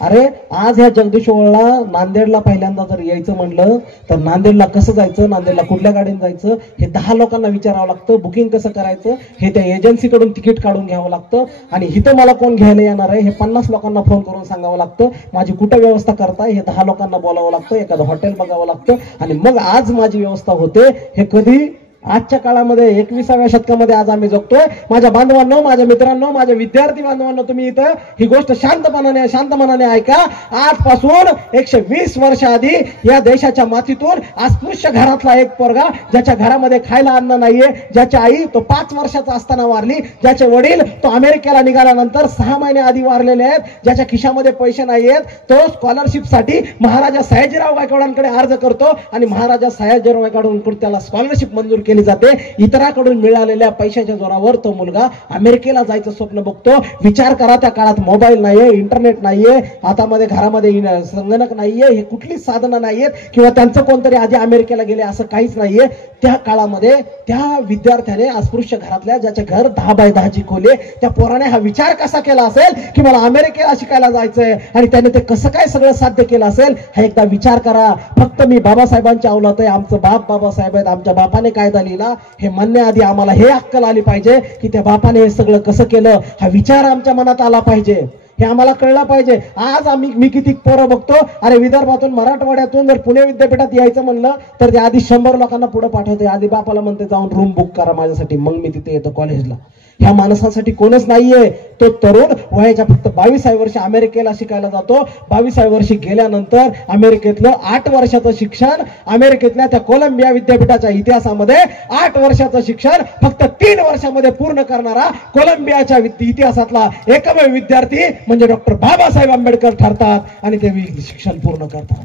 अरे आज ह्या जगदीश्वरला नांदेडला पहिल्यांदा जर यायचं म्हणलं तर नांदेडला कसं जायचं, नांदेडला कुठल्या गाडीने जायचं, हे 10 लोकांना विचारावं लागतं. बुकिंग कसं करायचं हे त्या एजन्सीकडून तिकीट काढून घ्यावं लागतं. आणि इथं मला कोण घ्यायला येणार आहे हे 50 लोकांना फोन करून सांगावं लागतं. माझी कुठं व्यवस्था करताय हे 10 लोकांना बोलावं लागतं. एखादं हॉटेल बघावं लागतं आणि मग आज माझी व्यवस्था होते. हे कधी आजच्या काळामध्ये 21व्या शतकामध्ये आज आम्ही जगतोय. माझ्या बांधवांनो, माझ्या मित्रांनो, माझ्या विद्यार्थी बांधवांनो, तुम्ही इथं ही गोष्ट शांत मनाने ऐका. आजपासून 120 वर्ष आधी या देशाच्या मातीतून अस्पृश्य घरातला एक पोरगा, ज्याच्या घरामध्ये खायला अन्न नाहीये, ज्याची आई तो 5 वर्षाचा असताना वारली, ज्याचे वडील तो अमेरिकेला निघाल्यानंतर 6 महिने आधी वारलेले आहेत, ज्याच्या खिशामध्ये पैसे नाहीयेत, तो स्कॉलरशिपसाठी महाराजा सयाजीराव गायकवाडांकडे अर्ज करतो आणि महाराजा सयाजीराव गायकवाडांकडून त्याला स्कॉलरशिप मंजूर केली जाते. इतरांकडून मिळालेल्या पैशाच्या जोरावर तो मुलगा अमेरिकेला जायचं स्वप्न बघतो. विचार करा, त्या काळात मोबाईल नाहीये, इंटरनेट नाहीये, हातामध्ये घरामध्ये संगणक नाहीये, हे कुठलीच साधनं नाहीयेत, किंवा त्यांचं कोणतरी आधी अमेरिकेला गेले असं काहीच नाहीये. त्या काळामध्ये त्या विद्यार्थ्याने अस्पृश्य घरातल्या, ज्याचे घर 10 बाय 10 ची खोली, त्या पोराने हा विचार कसा केला असेल की मला अमेरिकेला शिकायला जायचंय, आणि त्याने ते कसं काय सगळं साध्य केलं असेल, हा एकदा विचार करा. फक्त मी बाबासाहेबांच्या अवलाद आहे, आमचं बाप बाबासाहेब आहेत, आमच्या बापाने कायदा लिहिला हे म्हणण्याआधी आम्हाला हे अक्कल आली पाहिजे की त्या बापाने हे सगळं कसं केलं, हा विचार आमच्या मनात आला पाहिजे. हे आम्हाला कळलं पाहिजे. आज मी किती पोरं बघतो, अरे विदर्भातून मराठवाड्यातून जर पुणे विद्यापीठात यायचं म्हणलं तर ते आधी 100 लोकांना पुढे पाठवते, आधी बापाला म्हणते जाऊन रूम बुक करा माझ्यासाठी, मग मी तिथे येतो कॉलेजला. ह्या माणसासाठी कोणच नाहीये. तो तरुण वयाच्या फक्त 22व्या वर्षी अमेरिकेला शिकायला जातो. 22व्या वर्षी गेल्यानंतर अमेरिकेतलं 8 वर्षाचं शिक्षण, अमेरिकेतल्या त्या कोलंबिया विद्यापीठाच्या इतिहासामध्ये 8 वर्षाचं शिक्षण फक्त 3 वर्षामध्ये पूर्ण करणारा कोलंबियाच्या इतिहासातला एकमेव विद्यार्थी म्हणजे डॉक्टर बाबासाहेब आंबेडकर ठरतात आणि ते शिक्षण पूर्ण करतात.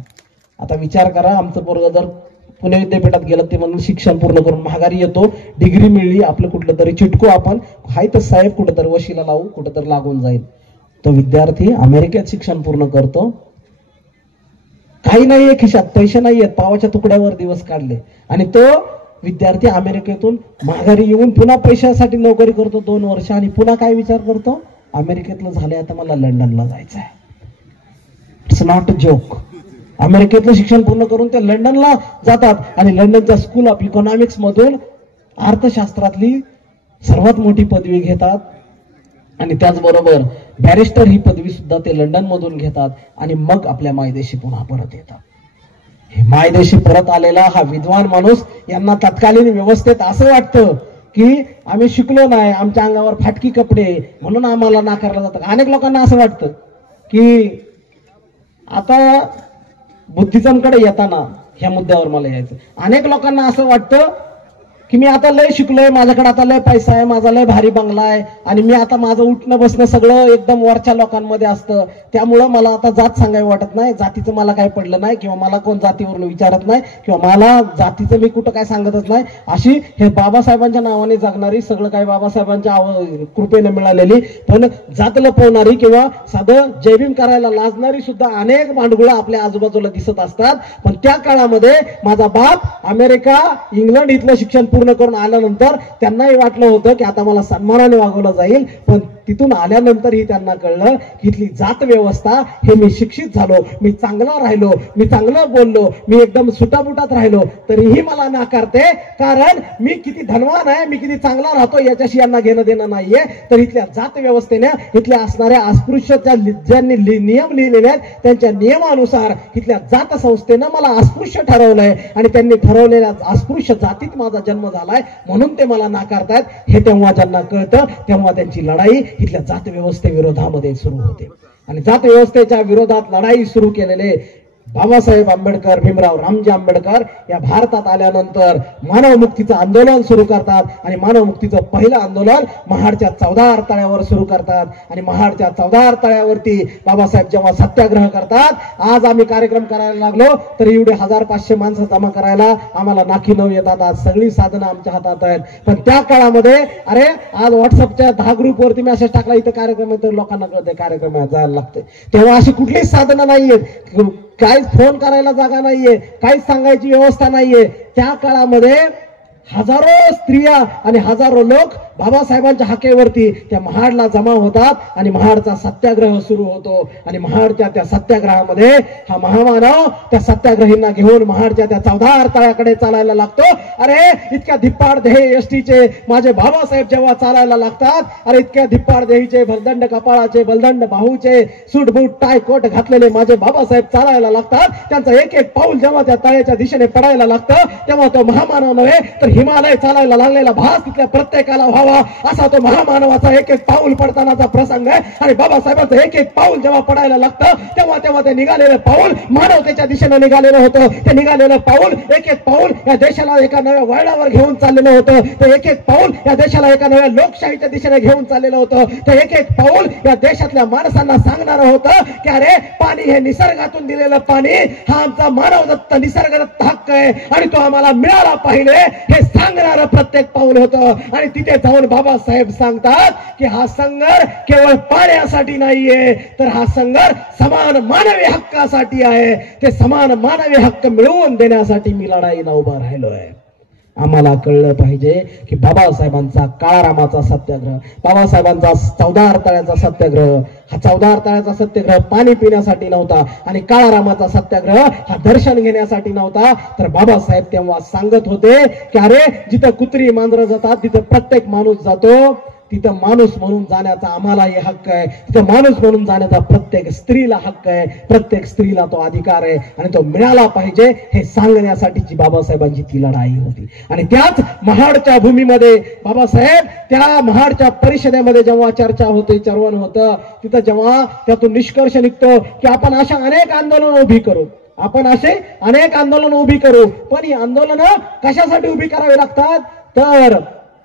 आता विचार करा, आमचं पोरग जर पुणे विद्यापीठात गेलं ते म्हणून शिक्षण पूर्ण करून माघारी येतो, डिग्री मिळली, आपलं कुठलं तरी चिटकू आपण, हाय तर साहेब कुठेतरी वशीला लावू, कुठेतरी लागून जाईल. तो विद्यार्थी अमेरिकेत शिक्षण पूर्ण करतो, काही नाहीये खिशात, पैसे नाहीयेत, पावाच्या तुकड्यावर दिवस काढले, आणि तो विद्यार्थी अमेरिकेतून माघारी येऊन पुन्हा पैशासाठी नोकरी करतो 2 वर्ष, आणि पुन्हा काय विचार करतो, अमेरिकेतलं झालंय आता मला लंडनला जायचंय. It's not a joke. अमेरिकेतलं शिक्षण पूर्ण करून ते लंडनला जातात आणि लंडनच्या स्कूल ऑफ इकॉनॉमिक्स मधून अर्थशास्त्रातली सर्वात मोठी पदवी घेतात, आणि त्याचबरोबर बॅरिस्टर ही पदवी सुद्धा ते लंडन मधून घेतात, आणि मग आपल्या मायदेशी पुन्हा परत येतात. हे मायदेशी परत आलेला हा विद्वान माणूस, यांना तत्कालीन व्यवस्थेत असं वाटतं की आम्ही शिकलो नाही, आमच्या अंगावर फाटकी कपडे म्हणून आम्हाला नाकारलं जातं. अनेक लोकांना असं वाटतं की आता बुद्धिझमकडे येताना ह्या मुद्द्यावर मला यायचं, अनेक लोकांना असं वाटतं की मी आता लय शिकलोय, माझ्याकडे आता लय पैसा आहे, माझा लय भारी बंगला आहे, आणि मी आता माझं उठणं बसणं सगळं एकदम वरच्या लोकांमध्ये असतं, त्यामुळं मला आता जात सांगायला वाटत नाही, जातीचं मला काय पडलं नाही, किंवा मला कोण जातीवरून विचारत नाही, किंवा मला जातीचं मी कुठं काय सांगतच नाही. अशी हे बाबासाहेबांच्या नावाने जगणारी, सगळं काय बाबासाहेबांच्या कृपेने मिळालेली, पण जात लपवणारी किंवा साधं जयभीम करायला लाजणारी सुद्धा अनेक मांडगुळं आपल्या आजूबाजूला दिसत असतात. पण त्या काळामध्ये माझा बाप अमेरिका, इंग्लंड इथलं शिक्षण पूर्ण करून आल्यानंतर त्यांनाही वाटलं होतं की आता मला सन्मानाने वागवलं जाईल, पण तिथून आल्यानंतरही त्यांना कळलं की इथली जात व्यवस्था, हे मी शिक्षित झालो, मी चांगला राहिलो, मी चांगलं बोललो, मी एकदम सुटाबुटात राहिलो, तरीही मला नाकारते, कारण मी किती धनवान आहे, मी किती चांगला राहतो याच्याशी यांना घेणं देणं नाहीये. तर इथल्या जात व्यवस्थेने, इथल्या असणाऱ्या अस्पृश्यच्या ज्यांनी नियम लिहिलेले आहेत त्यांच्या नियमानुसार इथल्या जात संस्थेनं मला अस्पृश्य ठरवलंय, आणि त्यांनी ठरवलेल्या अस्पृश्य जातीत माझा जन्म झालाय, म्हणून ते मला नाकारतायत. हे तेव्हा ज्यांना कळतं तेव्हा त्यांची लढाई इथल्या जात व्यवस्थेविरोधामध्ये सुरू होते, आणि जात व्यवस्थेच्या विरोधात लढाई सुरू केलेले बाबासाहेब आंबेडकर, भीमराव रामजी आंबेडकर या भारतात आल्यानंतर मानव मुक्तीचं आंदोलन सुरू करतात, आणि मानव मुक्तीचं पहिलं आंदोलन महाडच्या 14 तळ्यावर सुरू करतात, आणि महाडच्या 14 तळ्यावरती बाबासाहेब जेव्हा सत्याग्रह करतात, आज आम्ही कार्यक्रम करायला लागलो तर एवढे 1500 माणसं जमा करायला आम्हाला नाकी नऊ येतात, आज सगळी साधनं आमच्या हातात आहेत. पण त्या काळामध्ये अरे आज व्हॉट्सअपच्या 10 ग्रुपवरती मेसेज टाकला इथं कार्यक्रम आहे, तर लोकांना कळतंय कार्यक्रम जायला लागते. तेव्हा अशी कुठलीच साधनं नाहीयेत, काहीच फोन करायला जागा नाहीये, काहीच सांगायची व्यवस्था नाहीये. त्या काळामध्ये हजारो स्त्रिया आणि हजारो लोक बाबासाहेबांच्या हाकेवरती त्या महाडला जमा होतात, आणि महाडचा सत्याग्रह सुरू होतो, आणि महाडच्या त्या सत्याग्रहामध्ये हा महामानव त्या सत्याग्रहींना घेऊन महाडच्या त्या 14 तळ्याकडे चालायला लागतो. अरे इतक्या धिप्पाड देह एसटीचे माझे बाबासाहेब जेव्हा चालायला लागतात, अरे इतक्या धिप्पाड देहीचे, भलदंड कपाळाचे, भलदंड बाहूचे, सूट बूट टाय कोट घातलेले माझे बाबासाहेब चालायला लागतात, त्यांचं एक एक पाऊल जेव्हा त्या तळ्याच्या दिशेने पडायला लागतं, तेव्हा तो महामानव नव्हे तर हिमालय चालायला लागलेला भास तिथल्या प्रत्येकाला व्हावा, असा तो महामानवाचा एक एक पाऊल पडतानाचा प्रसंग आहे. आणि बाबासाहेबांचं एक एक पाऊल जेव्हा पडायला लागतं तेव्हा तेव्हा ते निघालेलं पाऊल मानवतेच्या दिशेने निघालेलं होतं. ते निघालेलं पाऊल एक एक पाऊल या देशाला एका नव्या वळणावर घेऊन चाललेलं होतं. ते एक एक पाऊल या देशाला एका नव्या लोकशाहीच्या दिशेने घेऊन चाललेलं होतं. ते एक एक पाऊल या देशातल्या माणसांना सांगणारं होतं की अरे पाणी हे निसर्गातून दिलेलं पाणी, हा आमचा मानवदत्त निसर्गदत्त हक्क आहे, आणि तो आम्हाला मिळाला पाहिजे, हे सांगणारं प्रत्येक पाऊल होतं. आणि तिथे जाऊन बाबासाहेब सांगतात की हा संघर्ष केवळ पाण्यासाठी नाहीये, तर हा संघर्ष समान मानवी हक्कासाठी आहे. ते समान मानवी हक्क मिळवून देण्यासाठी मी लढाईला उभा राहिलोय. आम्हाला कळलं पाहिजे की बाबासाहेबांचा काळारामाचा सत्याग्रह, बाबासाहेबांचा 14 तळ्याचा सत्याग्रह, हा 14 तळ्याचा सत्याग्रह पाणी पिण्यासाठी नव्हता, आणि काळारामाचा सत्याग्रह हा दर्शन घेण्यासाठी नव्हता. तर बाबासाहेब तेव्हा सांगत होते की अरे जिथं कुत्री मांजरं जातात तिथं प्रत्येक माणूस जातो, तिथं माणूस म्हणून जाण्याचा आम्हालाही हक्क आहे, तिथं माणूस म्हणून जाण्याचा प्रत्येक स्त्रीला हक्क आहे, प्रत्येक स्त्रीला तो अधिकार आहे आणि तो मिळाला पाहिजे हे सांगण्यासाठीची बाबासाहेबांची ती लढाई होती. आणि त्याच महाडच्या भूमीमध्ये बाबासाहेब त्या महाडच्या परिषदेमध्ये जेव्हा चर्चा होते, चर्वण होतं, तिथं जेव्हा त्यातून निष्कर्ष निघतो की आपण अशा अनेक आंदोलन उभी करू, आपण असे अनेक आंदोलन उभी करू, पण ही आंदोलन कशासाठी उभी करावी लागतात, तर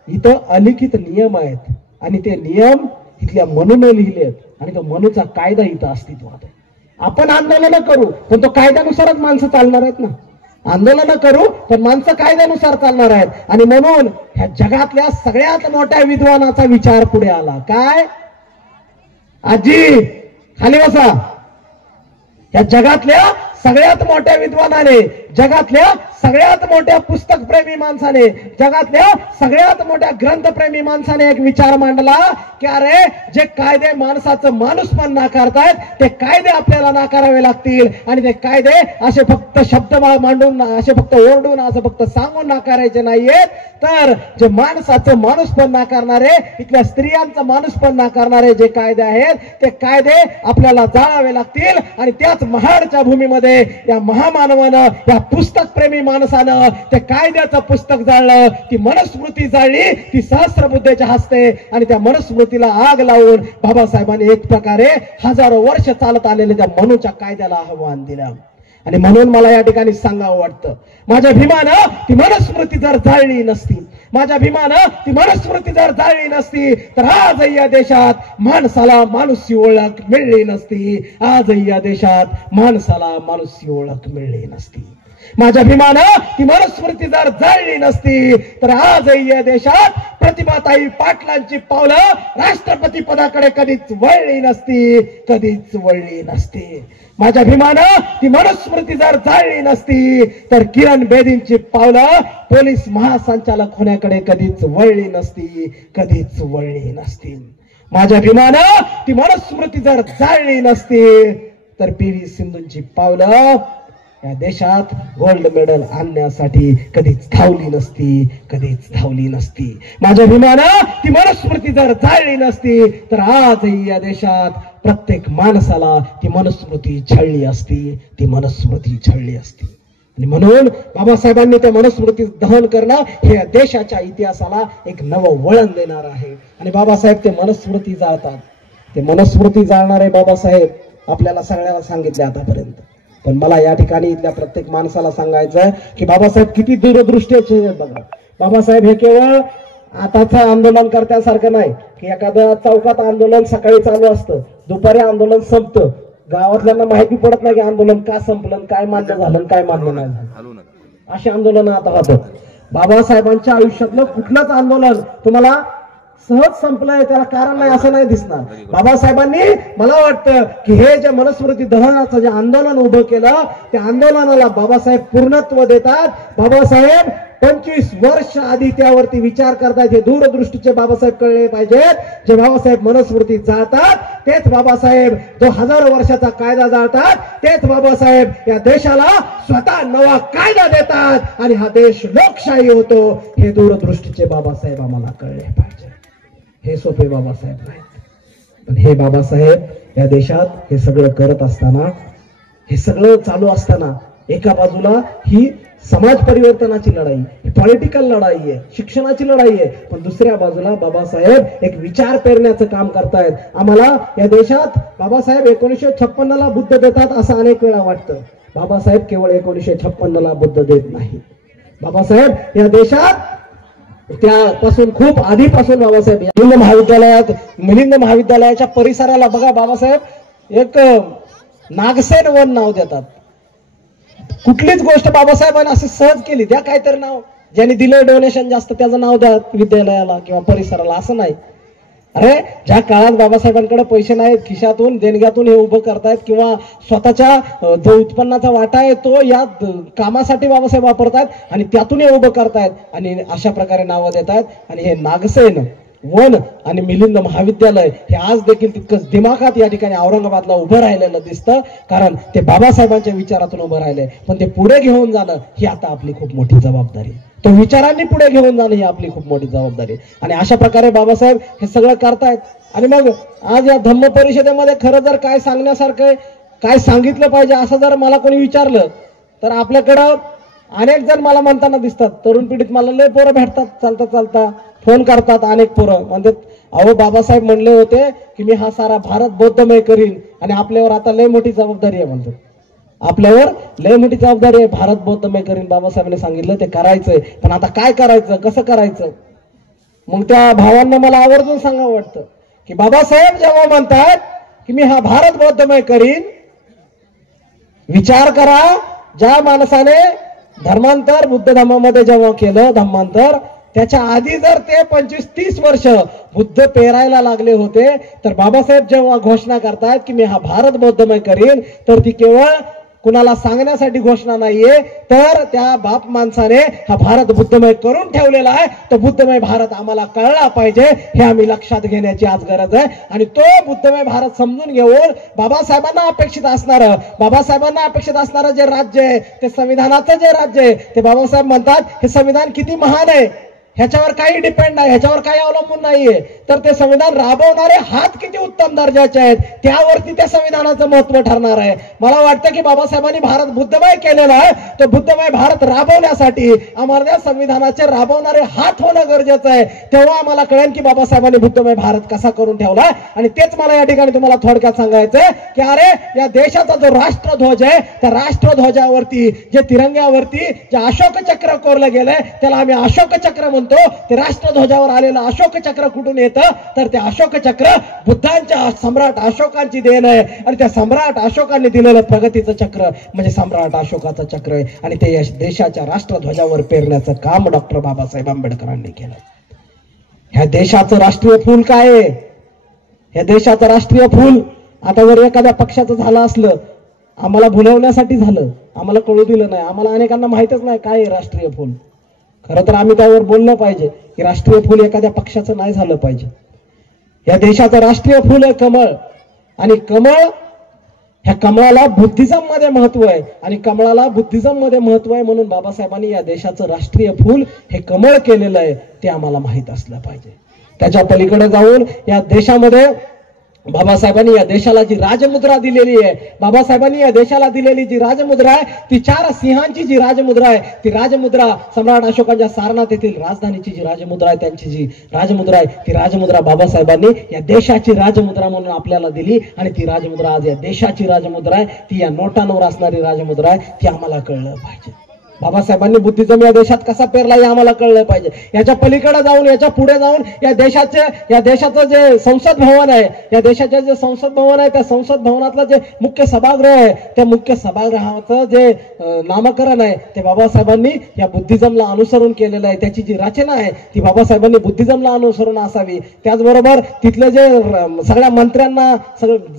इथं अलिखित नियम आहेत आणि ते नियम इथल्या मनून लिहिलेत आणि तो मनूचा कायदा इथं अस्तित्वात आहे. आपण आंदोलन करू पण तो कायद्यानुसारच माणसं चालणार आहेत ना, आंदोलन करू पण माणसं कायद्यानुसार चालणार आहेत. आणि म्हणून ह्या जगातल्या सगळ्यात मोठ्या विद्वानाचा विचार पुढे आला. काय? आजी खाली बसा. या जगातल्या सगळ्यात मोठ्या विद्वानाने, जगातल्या सगळ्यात मोठ्या पुस्तकप्रेमी माणसाने, जगातल्या सगळ्यात मोठ्या ग्रंथप्रेमी माणसाने एक विचार मांडला की अरे जे कायदे माणसाचं माणूसपण नाकारतायत ते कायदे आपल्याला नाकारावे लागतील. आणि ते कायदे असे फक्त शब्द मांडून, असे फक्त ओरडून, असं फक्त सांगून नाकारायचे नाहीयेत, तर जे माणसाचं माणूसपण नाकारणारे, इथल्या स्त्रियांचं माणूसपण नाकारणारे जे कायदे आहेत ते कायदे आपल्याला जाळावे लागतील. आणि त्याच महाडच्या भूमीमध्ये या महामानवानं, या पुस्तकप्रेमी माणसानं ते कायद्याचं पुस्तक जाळलं, ती मनुस्मृती जाळली, ती सहस्त्रबुद्धेच्या हस्ते. आणि त्या मनुस्मृतीला आग लावून बाबासाहेबांनी एक प्रकारे हजारो वर्ष चालत आलेल्या त्या मनूच्या कायद्याला आव्हान दिलं. आणि म्हणून मला या ठिकाणी सांगावं वाटतं, माझ्या भीमानं ती मनुस्मृती जर जाळली नसती, माझ्या भीमानं ती मनुस्मृती जर जाळली नसती, तर आजही या देशात माणसाला माणूसची ओळख मिळली नसती, आजही या देशात माणसाला माणूसची ओळख मिळली नसती. माझ्या भीमानं ती मनुस्मृती जर जाळली नसती, तर आजही या देशात प्रतिभाताई पाटलांची पावलं राष्ट्रपती पदाकडे कधीच वळली नसती, कधीच वळली नसती. माझ्या भीमानं ती मनुस्मृती जर जाळली नसती, तर किरण बेदींची पावलं पोलीस महासंचालक होण्याकडे कधीच वळली नसती, कधीच वळली नसती. माझ्या भीमानं ती मनुस्मृती जर जाळली नसती, तर पी.व्ही. सिंधूंची पावलं या देशात गोल्ड मेडल आणण्यासाठी कधीच धावली नसती, कधीच धावली नसती. माझ्या भीमानं ती मनुस्मृती जर जाळली नसती, तर आजही या देशात प्रत्येक माणसाला ती मनुस्मृती छळली असती, ती मनुस्मृती छळली असती. आणि म्हणून बाबासाहेबांनी त्या मनुस्मृती दहन करणं हे या देशाच्या इतिहासाला एक नवं वळण देणार आहे. आणि बाबासाहेब ते मनुस्मृती जाळतात. ते मनुस्मृती जाळणारे बाबासाहेब आपल्याला सगळ्याला सांगितले आतापर्यंत, पण मला या ठिकाणी इथल्या प्रत्येक माणसाला सांगायचं की बाबासाहेब किती दूरदृष्टीचे आहेत बघा. बाबासाहेब हे केवळ आताचं आंदोलन करण्यासारखं नाही की एखाद्या चौकात आंदोलन सकाळी चालू असतं, दुपारी आंदोलन संपतं, गावातल्यांना माहिती पडत नाही की आंदोलन का संपलं, काय मान्य झालं, काय मान्य नाही झालं. अशी आंदोलन आता होतं. बाबासाहेबांच्या आयुष्यातलं कुठलंच आंदोलन तुम्हाला सहज संपलंय त्याला कारण नाही असं नाही दिसणार. बाबासाहेबांनी मला वाटतं की हे जे मनुस्मृती दहनाचं जे आंदोलन उभं केलं, त्या आंदोलनाला बाबासाहेब पूर्णत्व देतात. बाबासाहेब 25 वर्ष आधी त्यावरती विचार करतात. हे दूरदृष्टीचे बाबासाहेब कळले पाहिजेत. जे बाबासाहेब मनुस्मृती जाळतात तेच बाबासाहेब जो हजारो वर्षाचा कायदा जाळतात, तेच बाबासाहेब या देशाला स्वतः नवा कायदा देतात आणि हा देश लोकशाही होतो. हे दूरदृष्टीचे बाबासाहेब आम्हाला कळले पाहिजे. हे सोपे बाबासाहेब नाहीत, पण हे बाबासाहेब या देशात हे सगळं करत असताना, हे सगळं चालू असताना एका बाजूला ही समाज परिवर्तनाची लढाई, पॉलिटिकल लढाई आहे, शिक्षणाची लढाई आहे, पण दुसऱ्या बाजूला बाबासाहेब एक विचार पेरण्याचं काम करतायत. आम्हाला या देशात बाबासाहेब 1956ला बुद्ध देतात असं अनेक वेळा वाटतं. बाबासाहेब केवळ 1956ला बुद्ध देत नाही. बाबासाहेब या देशात त्यापासून खूप आधीपासून बाबासाहेब मिलिंद महाविद्यालयाच्या परिसराला बघा बाबासाहेब एक नागसेन वन नाव देतात. कुठलीच गोष्ट बाबासाहेबांनी असं सहज केली, द्या काहीतरी नाव, ज्यांनी दिलं डोनेशन जास्त त्याचं नाव द्या विद्यालयाला किंवा परिसराला, असं नाही. अरे ज्या काळात बाबासाहेबांकडे पैसे नाहीत, खिशातून देणग्यातून हे उभं करतायत किंवा स्वतःच्या जो उत्पन्नाचा वाटा आहे तो या कामासाठी बाबासाहेब वापरतायत आणि त्यातून हे उभं करतायत आणि अशा प्रकारे नावं देत आहेत. आणि हे नागसेन वन आणि मिलिंद महाविद्यालय हे आज देखील तितकंच दिमाखात या ठिकाणी औरंगाबादला उभं राहिलेलं दिसतं, कारण ते बाबासाहेबांच्या विचारातून उभं राहिले. पण ते पुढे घेऊन जाणं ही आता आपली खूप मोठी जबाबदारी. तो विचारांनी पुढे घेऊन जाणं ही आपली खूप मोठी जबाबदारी आहे. आणि अशा प्रकारे बाबासाहेब हे सगळं करतायत. आणि मग आज या धम्म परिषदेमध्ये खरं जर काय सांगण्यासारखं आहे, काय सांगितलं पाहिजे असं जर मला कोणी विचारलं तर आपल्याकडं अनेक जण मला म्हणताना दिसतात. तरुण पिढीत मला लय पोरं भेटतात, चालता चालता फोन करतात अनेक पोरं, म्हणतात अहो बाबासाहेब म्हणले होते की मी हा सारा भारत बौद्धमय करीन आणि आपल्यावर आता लय मोठी जबाबदारी आहे म्हणतो. आपल्यावर लय मोठी जबाबदारी आहे, भारत बौद्धमय करीन. बाबासाहेबांनी सांगितलं ते करायचंय, पण आता काय करायचं, कसं करायचं? मग त्या भावांना मला आवर्जून सांगावं वाटतं की बाबासाहेब जेव्हा म्हणतात की मी हा भारत बौद्धमय करीन, विचार करा ज्या माणसाने धर्मांतर बुद्ध धर्मामध्ये जेव्हा केलं धर्मांतर, त्याच्या आधी जर ते 25-30 वर्ष बुद्ध पेरायला लागले होते, तर बाबासाहेब जेव्हा घोषणा करतायत की मी हा भारत बौद्धमय करीन, तर ती केवळ कुणाला सांगण्यासाठी घोषणा नाहीये, तर त्या बाप माणसाने हा भारत बुद्धमय करून ठेवलेला आहे. तो बुद्धमय भारत आम्हाला कळला पाहिजे, हे आम्ही लक्षात घेण्याची आज गरज आहे. आणि तो बुद्धमय भारत समजून घेऊन बाबासाहेबांना अपेक्षित असणारं जे राज्य आहे, ते संविधानाचं जे राज्य आहे, ते बाबासाहेब म्हणतात हे संविधान किती महान आहे, ह्याच्यावर काही डिपेंड आहे, ह्याच्यावर काही अवलंबून नाहीये. तर ते संविधान राबवणारे हात किती उत्तम दर्जाचे आहेत, त्यावरती त्या संविधानाचं महत्व ठरणार आहे. मला वाटतं की बाबासाहेबांनी भारत बुद्धमय केलेला आहे, तो बुद्धमय भारत राबवण्यासाठी आम्हाला त्या संविधानाचे राबवणारे हात होणं गरजेचं आहे. तेव्हा आम्हाला कळेल की बाबासाहेबांनी बुद्धमय भारत कसा करून ठेवला. आणि तेच मला या ठिकाणी तुम्हाला थोडक्यात सांगायचंय की अरे या देशाचा जो राष्ट्रध्वज आहे, त्या राष्ट्रध्वजावरती जे तिरंग्यावरती जे अशोक चक्र कोरलं गेलंय, त्याला आम्ही अशोक चक्र म्हणतो. ते राष्ट्रध्वजावर आलेलं अशोक चक्र कुठून येतं, तर ते अशोक चक्र बुद्धांच्या सम्राट अशोकांची देण आहे. आणि त्या सम्राट अशोकांनी दिलेलं प्रगतीचं चक्र म्हणजे सम्राट अशोकाचं चक्र आहे. आणि ते या देशाच्या राष्ट्रध्वजावर पेरण्याचं काम डॉक्टर बाबासाहेब आंबेडकरांनी केलं. ह्या देशाचं राष्ट्रीय फूल काय आहे? ह्या देशाचं राष्ट्रीय फूल आता जर एखाद्या पक्षाचं झालं असलं, आम्हाला भुलवण्यासाठी झालं, आम्हाला कळू दिलं नाही, आम्हाला अनेकांना माहितच नाही काय आहे राष्ट्रीय फूल. खरं तर आम्ही त्यावर बोललं पाहिजे की राष्ट्रीय फूल एखाद्या पक्षाचं नाही झालं पाहिजे. या देशाचं राष्ट्रीय फूल आहे कमळ. आणि कमळ, ह्या कमळाला बुद्धिझम मध्ये महत्व आहे. आणि कमळाला बुद्धिझम मध्ये महत्व आहे, म्हणून बाबासाहेबांनी या देशाचं राष्ट्रीय फूल हे कमळ केलेलं आहे, ते आम्हाला माहित असलं पाहिजे. त्याच्या पलीकडे जाऊन या देशामध्ये बाबासाहेबांनी या देशाला जी राजमुद्रा दिलेली आहे, बाबासाहेबांनी या देशाला दिलेली जी राजमुद्रा आहे, ती 4 सिंहांची जी राजमुद्रा आहे, ती राजमुद्रा सम्राट अशोकांच्या सारनाथ येथील राजधानीची जी राजमुद्रा आहे, त्यांची जी राजमुद्रा आहे, ती राजमुद्रा बाबासाहेबांनी या देशाची राजमुद्रा म्हणून आपल्याला दिली. आणि ती राजमुद्रा आज या देशाची राजमुद्रा आहे, ती या नोटांवर असणारी राजमुद्रा आहे, ती आम्हाला कळलं पाहिजे. बाबासाहेबांनी बुद्धिझम या देशात कसा पेरला हे आम्हाला कळलं पाहिजे. याच्या पलीकडे जाऊन, याच्या पुढे जाऊन या देशाचं जे संसद भवन आहे, या देशाचे जे संसद भवन आहे, त्या संसद भवनातलं जे मुख्य सभागृह आहे, त्या मुख्य सभागृहाचं जे नामकरण आहे, ते बाबासाहेबांनी या बुद्धिझमला अनुसरून केलेलं आहे. त्याची जी रचना आहे ती बाबासाहेबांनी बुद्धिझमला अनुसरून असावी. त्याचबरोबर तिथले जे सगळ्या मंत्र्यांना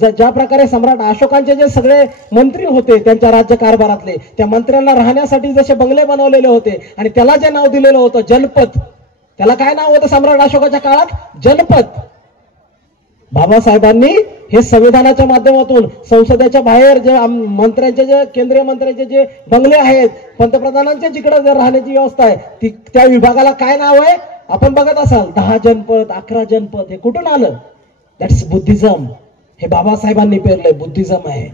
ज्या प्रकारे सम्राट अशोकांचे जे सगळे मंत्री होते त्यांच्या राज्यकारभारातले, त्या मंत्र्यांना राहण्यासाठी जसे बंगले बनवलेले होते आणि त्याला जे नाव दिलेलं होतं जनपद, त्याला काय नाव होतं सम्राट अशोकाच्या काळात? जनपद. बाबासाहेबांनी हे संविधानाच्या माध्यमातून संसदेच्या बाहेर जे मंत्र्यांचे, जे केंद्रीय मंत्र्यांचे जे बंगले आहेत, पंतप्रधानांचे जिकडे जे राहण्याची व्यवस्था आहे, त्या विभागाला काय नाव आहे? आपण बघत असाल 10 जनपद, 11 जनपद. हे कुठून आलं? That's Buddhism. हे बाबासाहेबांनी पेरलंय, बुद्धिझम आहे.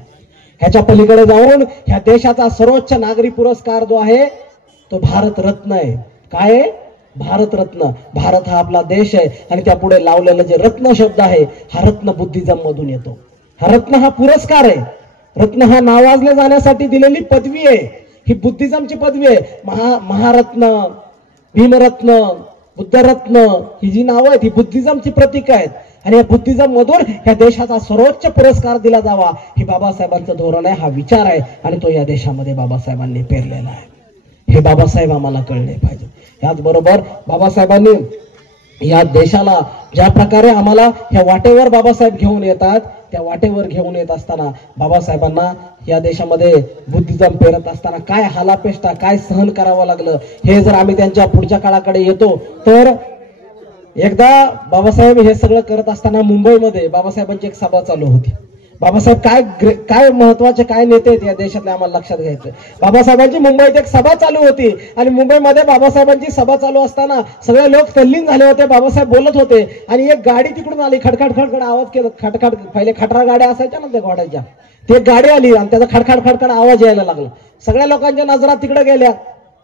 ह्याच्या पलीकडे जाऊन ह्या देशाचा सर्वोच्च नागरी पुरस्कार जो आहे तो भारत रत्न आहे. काय आहे? भारत रत्न. भारत हा आपला देश आहे आणि त्या पुढे लावलेलं जे रत्न शब्द आहे, हा रत्न बुद्धिझम मधून येतो. हा रत्न हा पुरस्कार आहे. रत्न हा नावाजले जाण्यासाठी दिलेली पदवी आहे. ही बुद्धिझमची पदवी आहे. महारत्न, भीमरत्न, बुद्धरत्न, ही जी नावं आहेत ही बुद्धिझमची प्रतीक आहेत. आणि या बुद्धिझम मधून ह्या देशाचा सर्वोच्च पुरस्कार दिला जावा, हे बाबासाहेबांचं धोरण आहे, हा विचार आहे. आणि तो या देशामध्ये बाबासाहेबांनी पेरलेला आहे. हे बाबासाहेब आम्हाला कळले पाहिजे. याचबरोबर बाबासाहेबांनी या देशाला ज्या प्रकारे आम्हाला ह्या वाटेवर बाबासाहेब घेऊन येतात, त्या वाटेवर घेऊन येत असताना बाबासाहेबांना या देशामध्ये बुद्धिझम पेरत असताना काय हालापेष्टा, काय सहन करावं लागलं, हे जर आम्ही त्यांच्या पुढच्या काळाकडे येतो तर एकदा बाबासाहेब हे सगळं करत असताना मुंबईमध्ये बाबासाहेबांची एक सभा चालू होती. बाबासाहेब काय महत्वाचे काय नेते आहेत या देशातले आम्हाला लक्षात घ्यायचं. बाबासाहेबांची मुंबईत एक सभा चालू होती आणि मुंबईमध्ये बाबासाहेबांची सभा चालू असताना सगळे लोक तल्लीन झाले होते. बाबासाहेब बोलत होते आणि एक गाडी तिकडून आली. खडखड खडखड आवाज केला. खटखट पहिले खटरा गाड्या असायच्या ना त्या घोड्याच्या, ती एक गाडी आली आणि त्याचा खडखड खडखड आवाज यायला लागला. सगळ्या लोकांच्या नजरा तिकडे गेल्या.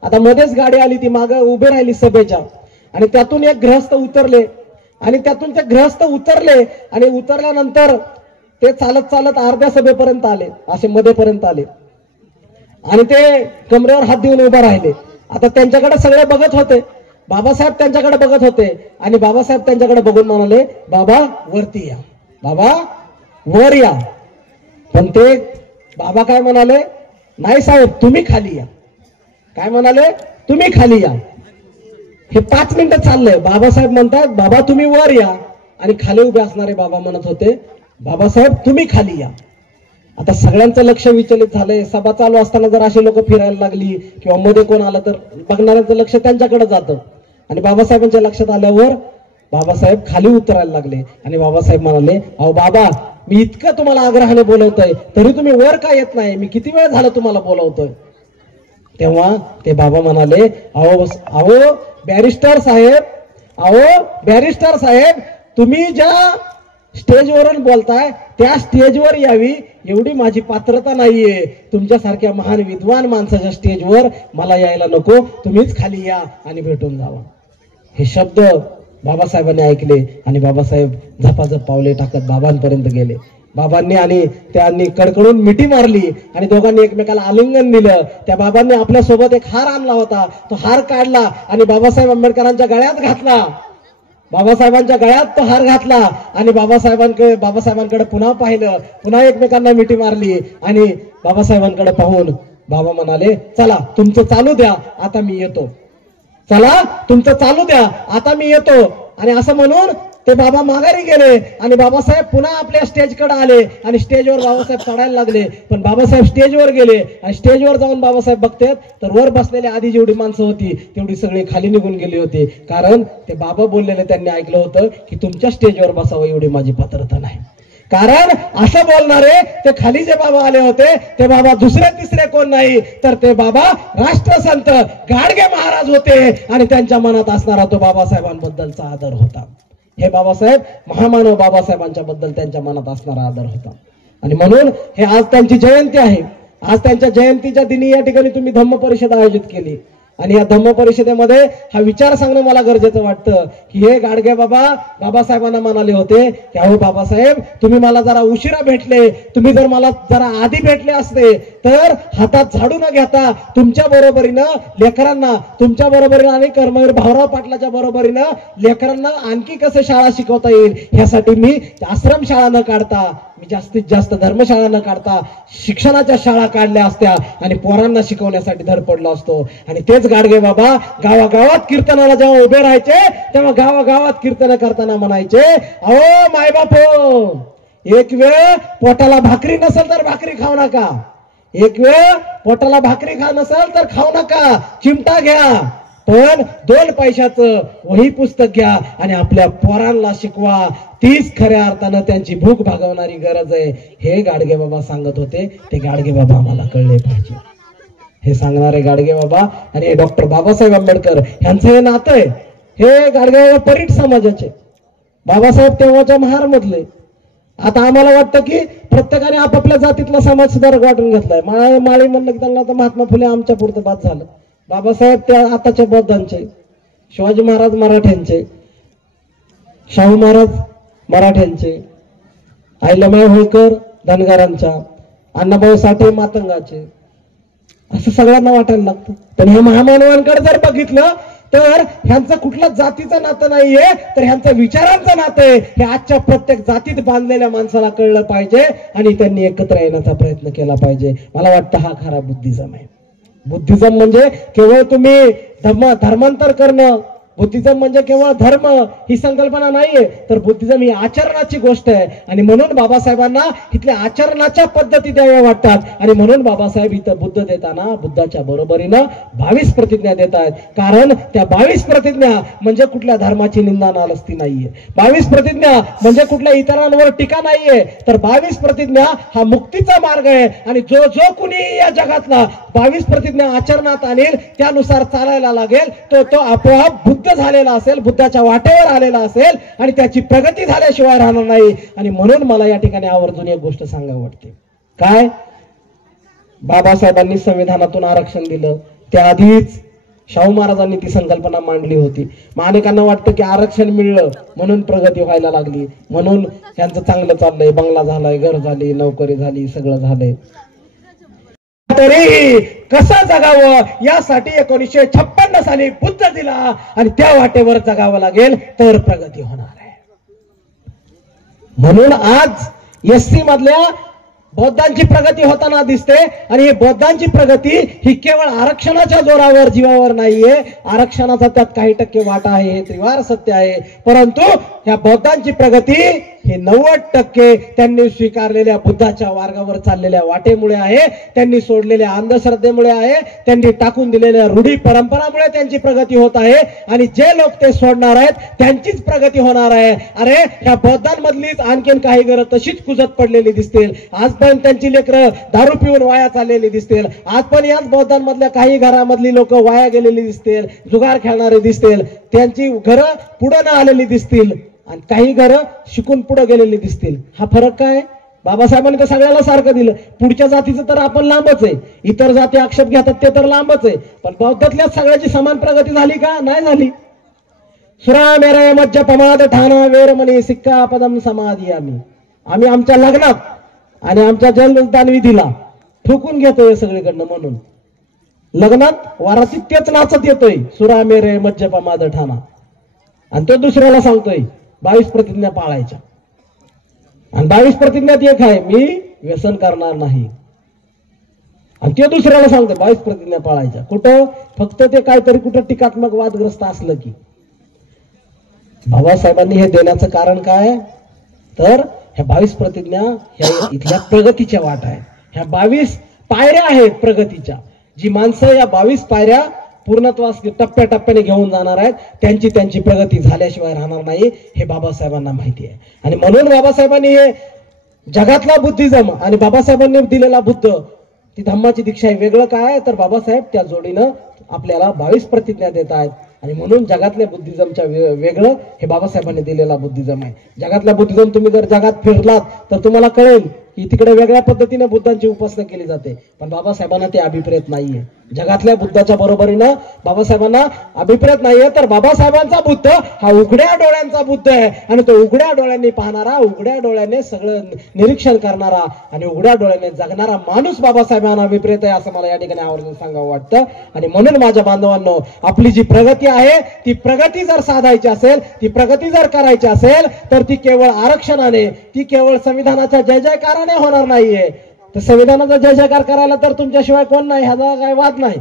आता मध्येच गाडी आली, ती मागे उभे राहिली सभेच्या आणि त्यातून एक गृहस्थ उतरले आणि त्यातून ते गृहस्थ उतरले आणि उतरल्यानंतर ते चालत चालत अर्ध्या सभेपर्यंत आले, असे मध्येपर्यंत आले आणि ते कमरेवर हात देऊन उभा राहिले. आता त्यांच्याकडे सगळे बघत होते, बाबासाहेब त्यांच्याकडे बघत होते आणि बाबासाहेब त्यांच्याकडे बघून म्हणाले, बाबा वरती या, बाबा वर या. पण ते बाबा काय म्हणाले, नाही साहेब तुम्ही खाली या. काय म्हणाले, तुम्ही खाली या. हे 5 मिनिटं चाललंय. बाबासाहेब म्हणतात, बाबा तुम्ही वर या, आणि खाली उभे असणारे बाबा म्हणत होते, बाबासाहेब तुम्ही खाली या. आता सगळ्यांचं लक्ष विचलित झालंय. सभा चालू असताना जर अशी लोक फिरायला लागली किंवा मध्ये कोण आलं तर बघणाऱ्यांचं लक्ष त्यांच्याकडे जातं. आणि बाबासाहेबांच्या लक्षात आल्यावर बाबासाहेब खाली उतरायला लागले आणि बाबासाहेब म्हणाले, अहो बाबा मी इतकं तुम्हाला आग्रहाने बोलवतोय तरी तुम्ही वर का येत नाही, मी किती वेळ झालं तुम्हाला बोलवतोय. तेव्हा ते बाबा म्हणाले, अहो बॅरिस्टर साहेब, अहो बॅरिस्टर साहेब, तुम्ही ज्या स्टेजवरून बोलताय त्या स्टेजवर यावी एवढी माझी पात्रता नाहीये. तुमच्यासारख्या महान विद्वान माणसाच्या स्टेजवर मला यायला नको, तुम्हीच खाली या आणि भेटून जावा. हे शब्द बाबासाहेबांनी ऐकले आणि बाबासाहेब झपाझप पावले टाकत बाबांपर्यंत गेले. बाबांनी आणि त्यांनी कडकडून मिठी मारली आणि दोघांनी एकमेकाला आलिंगन दिलं. त्या बाबांनी आपल्या सोबत एक हार आणला होता, तो हार काढला आणि बाबासाहेब आंबेडकरांच्या गळ्यात घातला. बाबासाहेबांच्या गळ्यात तो हार घातला आणि बाबासाहेबांकडे पुन्हा पाहिलं, पुन्हा एकमेकांना मिठी मारली आणि बाबासाहेबांकडे पाहून बाबा म्हणाले, चला तुमचं चालू द्या, आता मी येतो. चला तुमचं चालू द्या, आता मी येतो. आणि असं म्हणून ते बाबा माघारी गेले आणि बाबासाहेब पुन्हा आपल्या स्टेजकडे आले आणि स्टेजवर बाबासाहेब चढायला लागले. पण बाबासाहेब स्टेजवर गेले आणि स्टेजवर जाऊन बाबासाहेब बघतात तर वर बसलेली आधी जेवढी माणसं होती तेवढी सगळी खाली निघून गेली होती. कारण ते बाबा बोललेले त्यांनी ऐकलं होतं की तुमच्या स्टेजवर बसावं एवढी माझी पात्रता नाही. कारण असं बोलणारे ते खाली जे बाबा आले होते ते बाबा दुसरे तिसरे कोण नाही तर ते बाबा राष्ट्रसंत गाडगे महाराज होते आणि त्यांच्या मनात असणारा तो बाबासाहेबांबद्दलचा आदर होता. हे बाबासाहेब महामानव बाबासाहेबांच्या बद्दल त्यांच्या मनात असणारा आदर होता. आणि म्हणून हे आज त्यांची जयंती आहे. आज त्यांच्या जयंतीच्या दिनी या ठिकाणी तुम्ही धम्म परिषद आयोजित केली आणि या धम्म परिषदेमध्ये हा विचार सांगणं मला गरजेचं वाटतं की हे गाडगे बाबा बाबासाहेबांना म्हणाले होते की अहो बाबासाहेब तुम्ही मला जरा उशिरा भेटले, तुम्ही जर मला जरा आधी भेटले असते तर हातात झाडू न घेता तुमच्या बरोबरीनं लेकरांना, तुमच्या बरोबरीनं आणि कर्मवीर भाऊराव पाटलाच्या बरोबरीनं लेकरांना आणखी कसं शाळा शिकवता येईल यासाठी मी आश्रम शाळा न काढता, मी जास्तीत जास्त धर्मशाळा न काढता शिक्षणाच्या शाळा काढल्या असत्या आणि पोरांना शिकवण्यासाठी धडपडलो असतो. आणि तेच गाडगे बाबा गावागावात कीर्तनाला जेव्हा उभे राहायचे तेव्हा गावागावात कीर्तन करताना म्हणायचे, अहो मायबापो एक वेळ पोटाला भाकरी नसेल तर भाकरी खाऊ नका, एक वेळ पोटाला भाकरी नसेल तर खाऊ नका, चिमटा घ्या, पण 2 पैशाचं वही पुस्तक घ्या आणि आपल्या पोरांना शिकवा, तीच खऱ्या अर्थानं त्यांची भूक भागवणारी गरज आहे. हे गाडगे बाबा सांगत होते. ते गाडगे बाबा आम्हाला कळले पाहिजे. हे सांगणारे गाडगे बाबा आणि डॉक्टर बाबासाहेब आंबेडकर यांचं हे नातं आहे. हे गाडगे बाबा परीट समाजाचे, बाबासाहेब तेव्हाच्या महारमधले. आता आम्हाला वाटतं की प्रत्येकाने आपापल्या जातीतला समाज सुधारक वाटून घेतलाय. माळी म्हणलं की त्यांना महात्मा फुले आमच्या पुरतं बाद झालं. बाबासाहेब त्या आताच्या बौद्धांचे, शिवाजी महाराज मराठ्यांचे, शाहू महाराज मराठ्यांचे, अहिल्याबाई होळकर धनगरांच्या, अण्णाभाऊ साठे मातंगाचे, असं सगळ्यांना वाटायला लागतं. पण हे महामानवांकडे जर बघितलं तर ह्यांचं कुठलं जातीचं नातं नाहीये तर ह्यांचं विचारांचं नातं आहे. हे आजच्या प्रत्येक जातीत बांधलेल्या माणसाला कळलं पाहिजे आणि त्यांनी एकत्र येण्याचा प्रयत्न केला पाहिजे. मला वाटतं हा खरा बुद्धिझम आहे. बुद्धिझम म्हणजे केवळ तुम्ही धर्मांतर करणं, बुद्धिझम म्हणजे केवळ धर्म ही संकल्पना नाहीये, तर बुद्धिझम ही आचरणाची गोष्ट आहे. आणि म्हणून बाबासाहेबांना इथल्या आचरणाच्या पद्धती द्याव्या वाटतात. आणि म्हणून बाबासाहेब इथं बुद्ध देताना बुद्धाच्या बरोबरीनं 22 प्रतिज्ञा देत आहेत. कारण त्या 22 प्रतिज्ञा म्हणजे कुठल्या धर्माची निंदा नालस्ती नाहीये. 22 प्रतिज्ञा म्हणजे कुठल्या इतरांवर टीका नाहीये, तर 22 प्रतिज्ञा हा मुक्तीचा मार्ग आहे. आणि जो जो कुणी या जगातला 22 प्रतिज्ञा आचरणात आणेल, त्यानुसार चालायला लागेल, तो आपोआप बुद्ध झालेला असेल, बुद्धाच्या वाटेवर आलेला असेल आणि त्याची प्रगती झाल्याशिवाय राहणार नाही. आणि म्हणून मला या ठिकाणी आवर्जून एक गोष्ट सांगावी वाटते. काय? बाबासाहेबांनी संविधानातून आरक्षण दिलं, त्याआधीच शाहू महाराजांनी ती संकल्पना मांडली होती. मग अनेकांना वाटतं की आरक्षण मिळलं म्हणून प्रगती व्हायला लागली, म्हणून त्यांचं चांगलं चाललंय, बंगला झालाय, घर झाली, नोकरी झाली, सगळं झालंय. तरीही कसं जगावं यासाठी 1956 साली बुद्ध दिला आणि त्या वाटेवर जगावं लागेल तर प्रगती होणार आहे. म्हणून आज एससी मधल्या बौद्धांची प्रगती होताना दिसते. आणि ही बौद्धांची प्रगती ही केवळ आरक्षणाच्या जोरावर जीवावर नाहीये. आरक्षणाचा त्यात काही टक्के वाटा आहे, हे त्रिवार सत्य आहे. परंतु या बौद्धांची प्रगती हे 90% त्यांनी स्वीकारलेल्या बुद्धाच्या मार्गावर चाललेल्या वाटेमुळे आहे. त्यांनी सोडलेल्या अंधश्रद्धेमुळे आहे. त्यांनी टाकून दिलेल्या रूढी परंपरामुळे त्यांची प्रगती होत आहे. आणि जे लोक ते सोडणार आहेत त्यांचीच प्रगती होणार आहे. अरे ह्या बौद्धांमधलीच आणखीन काही घरं तशीच कुजत पडलेली दिसतील. आज पण त्यांची लेकरं दारू पिऊन वाया चाललेली दिसतील. आज पण याच बौद्धांमधल्या काही घरामधली लोक वाया गेलेली दिसतील, जुगार खेळणारे दिसतील. त्यांची घरं पुढे न आलेली दिसतील आणि काही घरं शिकून पुढे गेलेली दिसतील. हा फरक काय? बाबासाहेबांनी तर सगळ्याला सारखं दिलं. पुढच्या जातीचं तर आपण लांबच आहे, इतर जाती आक्षेप घेतात ते तर लांबच आहे. पण बौद्धातल्या सगळ्याची समान प्रगती झाली का? नाही झाली. सुरा मेरे मज्ज पमाद ठाणा वेरमणी सिक्का पदम समाधी. आम्ही आमच्या लग्नात आणि आमच्या जन्मदान विधीला ठोकून घेतोय सगळीकडनं. म्हणून लग्नात वाराची तेच नाचत येतोय, सुरा मेरे मज्ज पमाद ठाणा. आणि तो दुसऱ्याला सांगतोय 22 प्रतिज्ञा पाळायच्या. आणि 22 प्रतिज्ञात एक आहे, मी व्यसन करणार नाही. आणि ते दुसऱ्याला सांगतोय 22 प्रतिज्ञा पाळायच्या. कुठं? फक्त ते काहीतरी कुठं टीकात्मक वादग्रस्त असलं की. बाबासाहेबांनी हे देण्याचं कारण काय? तर ह्या 22 प्रतिज्ञा ह्या इथल्या प्रगतीच्या वाट आहे. ह्या 22 पायऱ्या आहेत प्रगतीच्या. जी माणसं या 22 पायऱ्या पूर्णत्वास टप्प्याटप्प्याने घेऊन जाणार आहेत, त्यांची प्रगती झाल्याशिवाय राहणार नाही, हे बाबासाहेबांना माहिती आहे. आणि म्हणून बाबासाहेबांनी हे जगातला बुद्धिझम आणि बाबासाहेबांनी दिलेला बुद्ध, ती धम्माची दीक्षा आहे. वेगळं काय? तर बाबासाहेब त्या जोडीनं आपल्याला 22 प्रतिज्ञा देत आहेत. आणि म्हणून जगातल्या बुद्धिझमच्या वेगळं हे बाबासाहेबांनी दिलेला बुद्धिझम आहे. जगातला बुद्धिझम तुम्ही जर जगात फिरलात तर तुम्हाला कळेल की तिकडे वेगळ्या पद्धतीने बुद्धांची उपासना केली जाते. पण बाबासाहेबांना ते अभिप्रेत नाहीये. जगातल्या बुद्धाच्या बरोबरीनं बाबासाहेबांना अभिप्रेत नाहीये. तर बाबासाहेबांचा बुद्ध हा उघड्या डोळ्यांचा बुद्ध आहे. आणि तो उघड्या डोळ्यांनी पाहणारा, उघड्या डोळ्याने सगळं निरीक्षण करणारा आणि उघड्या डोळ्याने जगणारा माणूस बाबासाहेबांना अभिप्रेत आहे, असं मला या ठिकाणी आवर्जून सांगावं वाटतं. आणि म्हणून माझ्या बांधवांनो, आपली जी प्रगती आहे ती प्रगती जर साधायची असेल, ती प्रगती जर करायची असेल, तर ती केवळ आरक्षणाने, ती केवळ संविधानाच्या जय जयकाराने होणार नाहीये. तर संविधानाचा जय जयकार करायला तर तुमच्याशिवाय कोण नाही, ह्याचा काय वाद नाही.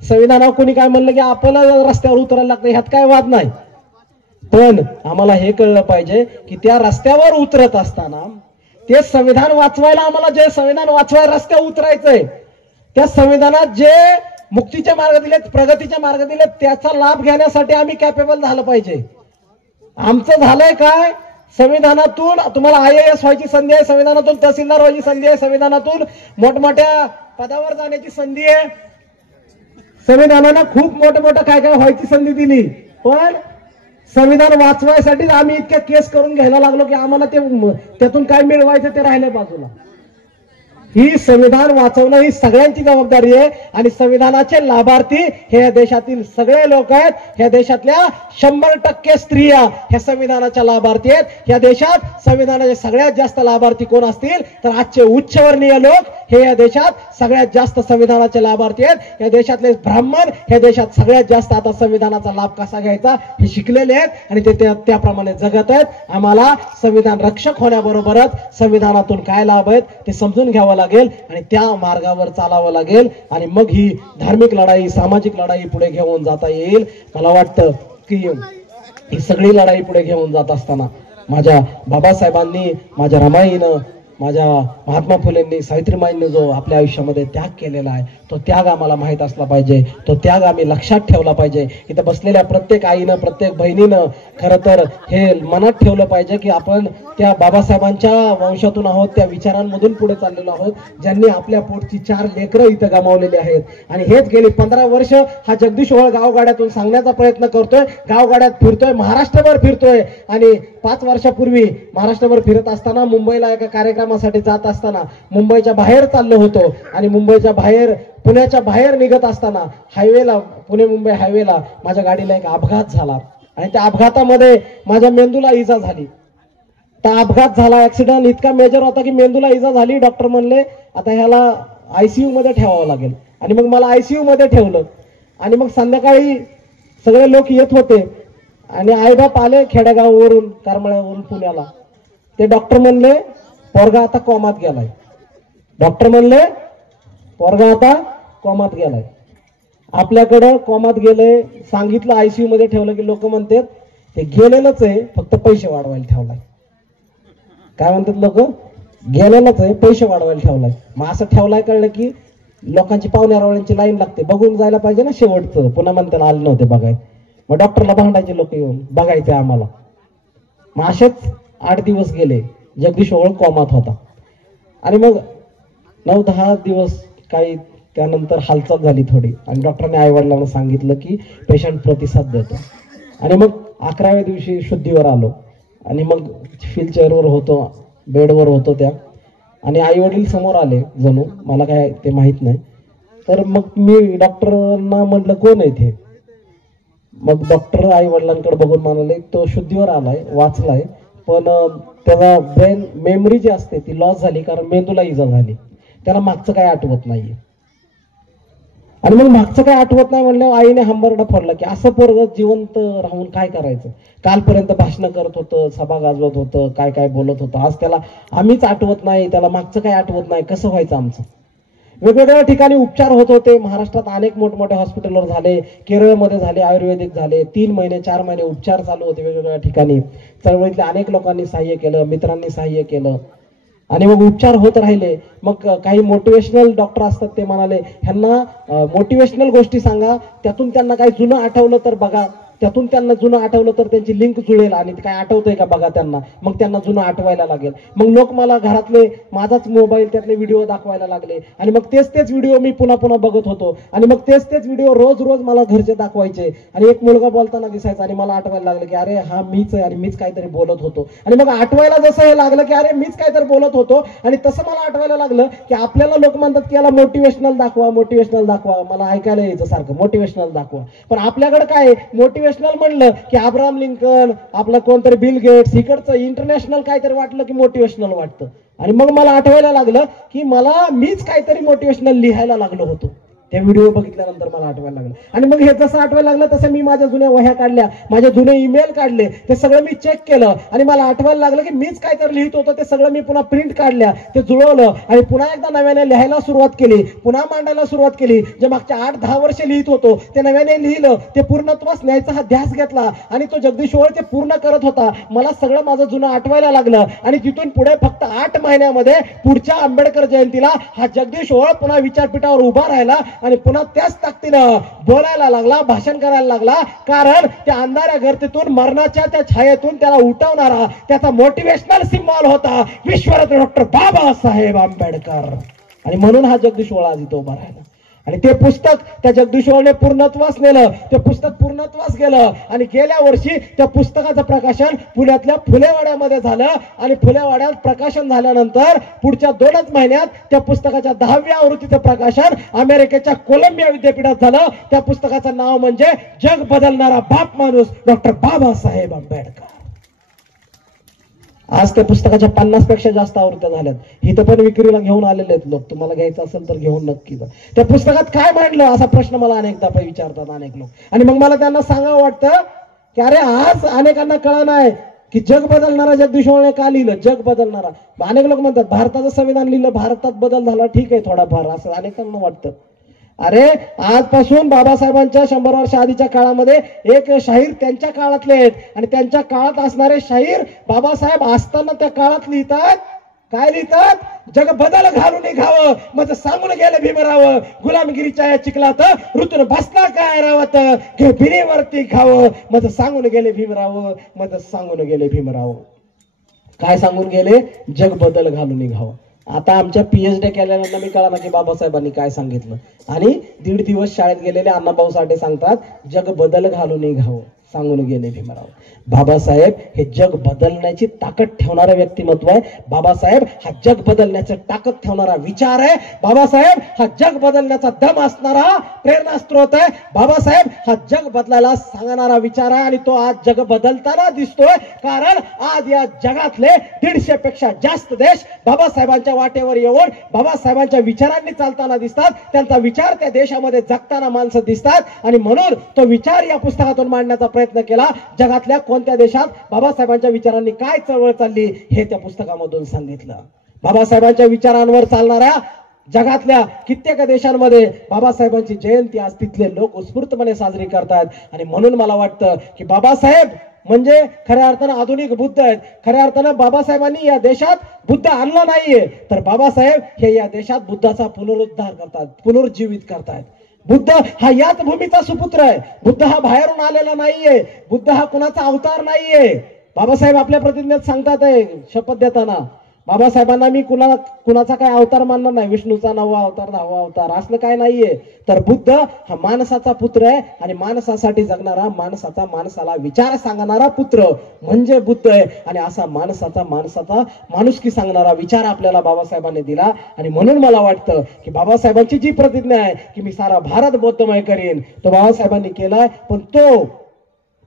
संविधानावर कोणी काय म्हणलं की आपल्याला रस्त्यावर उतरायला लागतं, ह्यात काय वाद नाही. पण आम्हाला हे कळलं पाहिजे की त्या रस्त्यावर उतरत असताना ते संविधान वाचवायला, आम्हाला जे संविधान वाचवायला रस्त्यावर उतरायचंय, त्या संविधानात जे मुक्तीचे मार्ग दिलेत, प्रगतीचे मार्ग दिलेत, त्याचा लाभ घेण्यासाठी आम्ही कॅपेबल झालं पाहिजे. आमचं झालंय काय? संविधानातून तुम्हाला IAS व्हायची संधी आहे, संविधानातून तहसीलदार व्हायची संधी आहे, संविधानातून मोठमोठ्या पदावर जाण्याची संधी आहे. संविधानानं खूप मोठं काय काय व्हायची संधी दिली. पण संविधान वाचवायसाठी आम्ही इतक्या केस करून घ्यायला लागलो की आम्हाला त्यातून काय मिळवायचं ते राहिलं बाजूला. ही संविधान वाचवणं ही सगळ्यांची जबाबदारी आहे. आणि संविधानाचे लाभार्थी हे या देशातील सगळे लोक आहेत. ह्या देशातल्या 100% स्त्रिया ह्या संविधानाच्या लाभार्थी आहेत. या देशात संविधानाचे सगळ्यात जास्त लाभार्थी कोण असतील तर आजचे उच्चवर्णीय लोक हे या देशात सगळ्यात जास्त संविधानाचे लाभार्थी आहेत. या देशातले ब्राह्मण हे देशात सगळ्यात जास्त आता संविधानाचा लाभ कसा घ्यायचा हे शिकलेले आहेत आणि ते त्याप्रमाणे जगत आहेत. आम्हाला संविधान रक्षक होण्याबरोबरच संविधानातून काय लाभ आहेत ते समजून घ्यावं लागेल आणि त्या मार्गावर चालावं लागेल. आणि मग ही धार्मिक लढाई, सामाजिक लढाई पुढे घेऊन जाता येईल. मला वाटतं स्कीम, ही सगळी लढाई पुढे घेऊन जात असताना माझ्या बाबासाहेबांनी, माझ्या रमाईनं, माझ्या महात्मा फुलेंनी, सावित्रीमाईंनी जो आपल्या आयुष्यामध्ये त्याग केलेला आहे, तो त्याग आम्हाला माहीत असला पाहिजे, तो त्याग आम्ही लक्षात ठेवला पाहिजे. इथं बसलेल्या प्रत्येक आईनं, प्रत्येक बहिणीनं खरं तर हे मनात ठेवलं पाहिजे की आपण त्या बाबासाहेबांच्या वंशातून आहोत, त्या विचारांमधून पुढे चाललेलो आहोत, ज्यांनी आपल्या पोटची 4 लेकरं इथं गमावलेली आहेत. आणि हेच गेली 15 वर्ष हा जगदीश ओवाळ गावगाड्यातून सांगण्याचा प्रयत्न करतोय, गावगाड्यात फिरतोय, महाराष्ट्रभर फिरतोय. आणि 5 वर्षापूर्वी महाराष्ट्रभर फिरत असताना, मुंबईला एका कार्यक्रमासाठी जात असताना मुंबईच्या बाहेर चाललो होतो आणि मुंबईच्या बाहेर, पुण्याच्या बाहेर निघत असताना हायवेला, पुणे मुंबई हायवेला माझ्या गाडीला एक अपघात झाला आणि त्या अपघातामध्ये माझ्या मेंदूला इजा झाली. त्या अपघात झाला, ऍक्सिडेंट इतका मेजर होता की मेंदूला इजा झाली. डॉक्टर म्हणले आता ह्याला ICU मध्ये ठेवावं लागेल. आणि मग मला ICU मध्ये ठेवलं. आणि मग संध्याकाळी सगळे लोक येत होते आणि आईबाप आले खेडेगाववरून, करमाळ्यावरून पुण्याला. ते डॉक्टर म्हणले पोरगा आता कोमात गेलाय. डॉक्टर म्हणले पोरगा आता कोमात गेलाय. आपल्याकडं कोमात गेलंय सांगितलं, ICU मध्ये ठेवलं की लोक म्हणतात ते गेलेलंच आहे, फक्त पैसे वाढवायला ठेवलाय. काय म्हणतात लोक? गेलेलंच आहे, पैसे वाढवायला ठेवलाय. मग असं ठेवलाय कळलं की लोकांची पाहुण्यारावळ्यांची लाईन लागते, बघून जायला पाहिजे ना शेवटचं. पुन्हा म्हणताना आले नव्हते बघाय. मग डॉक्टरला भांडायचे लोक येऊन, बघायचे आम्हाला. मग असेच 8 दिवस गेले. जगदीश ओवाळ कोमात होता. आणि मग 9-10 दिवस काही त्यानंतर हालचाल झाली थोडी आणि डॉक्टरने आईवडिलांना सांगितलं की पेशंट प्रतिसाद देतो. आणि मग 11व्या दिवशी शुद्धीवर आलो आणि मग व्हीलचेअरवर होतो, बेडवर होतो त्या. आणि आईवडील समोर आले, जणू मला काय ते माहित नाही. तर मग मी डॉक्टरांना म्हटलं कोण आहे ते? मग डॉक्टर आई वडिलांकडे बघून म्हणाले तो शुद्धीवर आलाय, वाचलाय, पण त्याचा ब्रेन मेमरी जी असते ती लॉस झाली, कारण मेंदूला इजा झाली, त्याला मागचं काय आठवत नाहीये. आणि मग मागचं काय आठवत नाही म्हणल्यावर आईने हंबरडा फोडला की असं पोरग जिवंत राहून काय करायचं? कालपर्यंत भाषण करत होतं, सभा गाजवत होतं, काय काय बोलत होतं, आज त्याला आम्हीच आठवत नाही, त्याला मागचं काय आठवत नाही, कसं व्हायचं आमचं? वेगवेगळ्या ठिकाणी उपचार होत होते. महाराष्ट्रात अनेक मोठमोठ्या हॉस्पिटलवर झाले, केरळमध्ये झाले, आयुर्वेदिक झाले. 3 महिने 4 महिने उपचार चालू होते वेगवेगळ्या ठिकाणी. चळवळीतल्या अनेक लोकांनी सहाय्य केलं, मित्रांनी सहाय्य केलं. आणि मग उपचार होत राहिले. मग काही मोटिवेशनल डॉक्टर असतात, ते म्हणाले ह्यांना मोटिवेशनल गोष्टी सांगा, त्यातून त्यांना काही जुनं आठवलं तर बघा, त्यातून त्यांना जुनं आठवलं तर त्यांची लिंक जुळेल आणि काय आठवतंय का बघा त्यांना, मग त्यांना जुनं आठवायला लागेल. मग लोक मला घरातले माझाच मोबाईल त्यातले व्हिडिओ दाखवायला लागले आणि मग तेच व्हिडिओ मी पुन्हा पुन्हा बघत होतो आणि मग तेच व्हिडिओ रोज रोज मला घरचे दाखवायचे. आणि एक मुलगा बोलताना दिसायचा आणि मला आठवायला लागलं की अरे हा मीच आहे आणि मीच काहीतरी बोलत होतो. आणि मग आठवायला जसं हे लागलं की अरे मीच काहीतरी बोलत होतो आणि तसं मला आठवायला लागलं की आपल्याला लोक म्हणतात की याला मोटिवेशनल दाखवा, मोटिवेशनल दाखवा, मला ऐकायला यायचं सारखं मोटिवेशनल दाखवा. पण आपल्याकडे काय मोटिवेशनल म्हणलं की अब्राहम लिंकन, आपलं कोणतरी बिल गेट्स, इकडचं इंटरनॅशनल काहीतरी वाटलं की मोटिवेशनल वाटतं. आणि मग मला आठवायला लागलं की मला मीच काहीतरी मोटिवेशनल लिहायला लागलो होतो. ते व्हिडिओ बघितल्यानंतर मला आठवायला लागलं. आणि मग हे जसं आठवायला लागलं तसं मी माझ्या जुन्या वह्या काढल्या, माझे जुने ईमेल काढले, ते सगळं मी चेक केलं आणि मला आठवायला लागलं की मीच काहीतरी लिहित होतो. ते सगळं मी पुन्हा प्रिंट काढल्या, ते जुळवलं आणि पुन्हा एकदा नव्याने लिहायला सुरुवात केली, पुन्हा मांडायला सुरुवात केली. जे मागच्या 8-10 वर्ष लिहित होतो ते नव्याने लिहिलं, ते पूर्णत्वास न्यायचा हा ध्यास घेतला आणि तो जगदीश ओवाळ ते पूर्ण करत होता. मला सगळं माझं जुनं आठवायला लागलं आणि तिथून पुढे फक्त 8 महिन्यामध्ये पुढच्या आंबेडकर जयंतीला हा जगदीश ओवाळ पुन्हा विचारपीठावर उभा राहिला आणि पुन्हा त्याच ताकदीनं बोलायला लागला, भाषण करायला लागला. कारण त्या अंधाऱ्या गर्दीतून, मरणाच्या त्या छायेतून त्याला उठवणारा त्याचा मोटिवेशनल सिम्बॉल होता विश्वरत्न डॉक्टर बाबासाहेब आंबेडकर. आणि म्हणून हा जगदीश ओवाळ आज इथं उभा राहिला. आणि ते पुस्तक त्या जगदीश ओवाळने पूर्णत्वास नेलं, ते पुस्तक पूर्णत्वास गेलं. आणि गेल्या वर्षी त्या पुस्तकाचं प्रकाशन पुण्यातल्या फुलेवाड्यामध्ये झालं आणि फुलेवाड्यात प्रकाशन झाल्यानंतर पुढच्या 2च महिन्यात त्या पुस्तकाच्या 10व्या आवृत्तीचं प्रकाशन अमेरिकेच्या कोलंबिया विद्यापीठात झालं. त्या पुस्तकाचं नाव म्हणजे जग बदलणारा बाप माणूस डॉक्टर बाबासाहेब आंबेडकर. आज त्या पुस्तकाच्या 50 पेक्षा जास्त आवृत्त्या झाल्यात. इथं पण विक्रीला घेऊन आलेले आहेत लोक, तुम्हाला घ्यायचं असेल तर घेऊन नक्की जा. त्या पुस्तकात काय मांडलं असा प्रश्न मला अनेकदा विचारतात अनेक लोक. आणि मग मला त्यांना सांगावं वाटतं की अरे आज अनेकांना कळलं नाही की जग बदलणारा जगदीश ओवाळने का लिहिलं, जग बदलणारा. अनेक लोक म्हणतात भारताचं संविधान लिहिलं, भारतात बदल झाला, ठीक आहे थोडाफार, असं अनेकांना वाटतं. अरे आजपासून बाबासाहेबांच्या 100 वर्ष आधीच्या काळामध्ये एक शाहीर त्यांच्या काळातले आहेत आणि त्यांच्या काळात असणारे शाहीर बाबासाहेब असताना त्या काळात लिहितात. काय लिहितात? जग बदल घालून घावं मज सांगून गेले भीमराव, गुलामगिरीच्या या चिखलात ऋतून बसला काय रावत, घे बिरीवरती खावं मज सांगून गेले भीमराव, मज सांगून गेले भीमराव. काय सांगून गेले? जग बदल घालून घावं. आता आमच्या पीएचडी केल्यानंतर मी कळालं की बाबासाहेबांनी काय सांगितलं. आणि 1.5 दिवस शाळेत गेलेले अण्णाभाऊ साठे सांगतात जग बदल घालून घावं सांगून गेले भीमराव. बाबासाहेब हे जग बदलण्याची ताकद ठेवणारं व्यक्तिमत्व आहे. बाबासाहेब हा जग बदलण्याचं ताकद ठेवणारा विचार आहे. बाबासाहेब हा जग बदलण्याचा दम असणारा प्रेरणा स्त्रोत आहे. बाबासाहेब हा जग बदलायला सांगणारा विचार आहे आणि तो आज जग बदलताना दिसतोय. कारण आज या जगातले 150 पेक्षा जास्त देश बाबासाहेबांच्या वाटेवर येऊन बाबासाहेबांच्या विचारांनी चालताना दिसतात. त्यांचा विचार त्या देशामध्ये जगताना माणसं दिसतात आणि म्हणून तो विचार या पुस्तकातून मांडण्याचा प्रयत्न केला. जगातल्या कोणत्या देशात बाबासाहेबांच्या विचारांनी काय चळवळ चालली हे त्या पुस्तकामधून सांगितलं. बाबासाहेबांच्या विचारांवर चालणाऱ्या जगातल्या कित्येक देशांमध्ये बाबासाहेबांची जयंती आज तिथले लोक उत्स्फूर्तपणे साजरी करतात. आणि म्हणून मला वाटतं की बाबासाहेब म्हणजे खऱ्या अर्थानं आधुनिक बुद्ध आहेत. खऱ्या अर्थानं बाबासाहेबांनी या देशात बुद्ध आणला नाहीये, तर बाबासाहेब हे या देशात बुद्धाचा पुनरुद्धार करतात, पुनरुज्जीवित करतात. बुद्ध हा याच भूमीचा सुपुत्र आहे. बुद्ध हा बाहेरून आलेला नाहीये. बुद्ध हा कुणाचा अवतार नाहीये. बाबासाहेब आपल्या प्रतिज्ञेत सांगतात आहे, शपथ देताना, बाबासाहेबांना मी कुणाचा काय अवतार मानणार नाही, विष्णूचा 9वा अवतार 10वा अवतार असलं काय नाहीये. तर बुद्ध हा माणसाचा पुत्र आहे आणि माणसासाठी जगणारा, माणसाचा माणसाला विचार सांगणारा पुत्र म्हणजे बुद्ध आहे. आणि असा माणसाचा माणुसकी सांगणारा विचार आपल्याला बाबासाहेबांनी दिला. आणि म्हणून मला वाटतं की बाबासाहेबांची जी प्रतिज्ञा आहे की मी सारा भारत बौद्धमय करीन, तो बाबासाहेबांनी केलाय. पण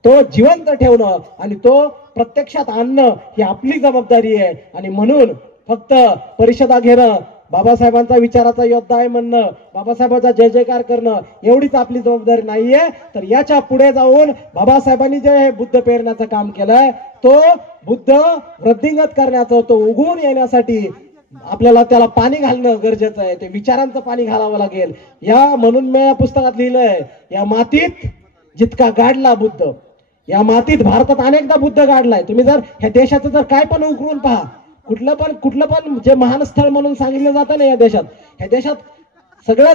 तो जिवंत ठेवणं आणि तो प्रत्यक्षात आणणं ही आपली जबाबदारी आहे. आणि म्हणून फक्त परिषदा घेणं, बाबासाहेबांचा विचाराचा योद्धा आहे म्हणणं, बाबासाहेबांचा जय जयकार करणं एवढीच आपली जबाबदारी नाहीये. तर याच्या पुढे जाऊन बाबासाहेबांनी जे हे बुद्ध पेरण्याचं काम केलंय, तो बुद्ध वृद्धिंगत करण्याचं, तो उगवून येण्यासाठी आपल्याला त्याला पाणी घालणं गरजेचं आहे. ते विचारांचं पाणी घालावं लागेल. म्हणून मी या पुस्तकात लिहिलंय, या मातीत जितका गाडला बुद्ध, या मातीत भारतात अनेकदा बुद्ध गाडलाय. तुम्ही जर ह्या देशाचं जर काय पण उकरून पहा, कुठलं पण जे महान स्थळ म्हणून सांगितलं जातं ना या देशात, ह्या देशात सगळं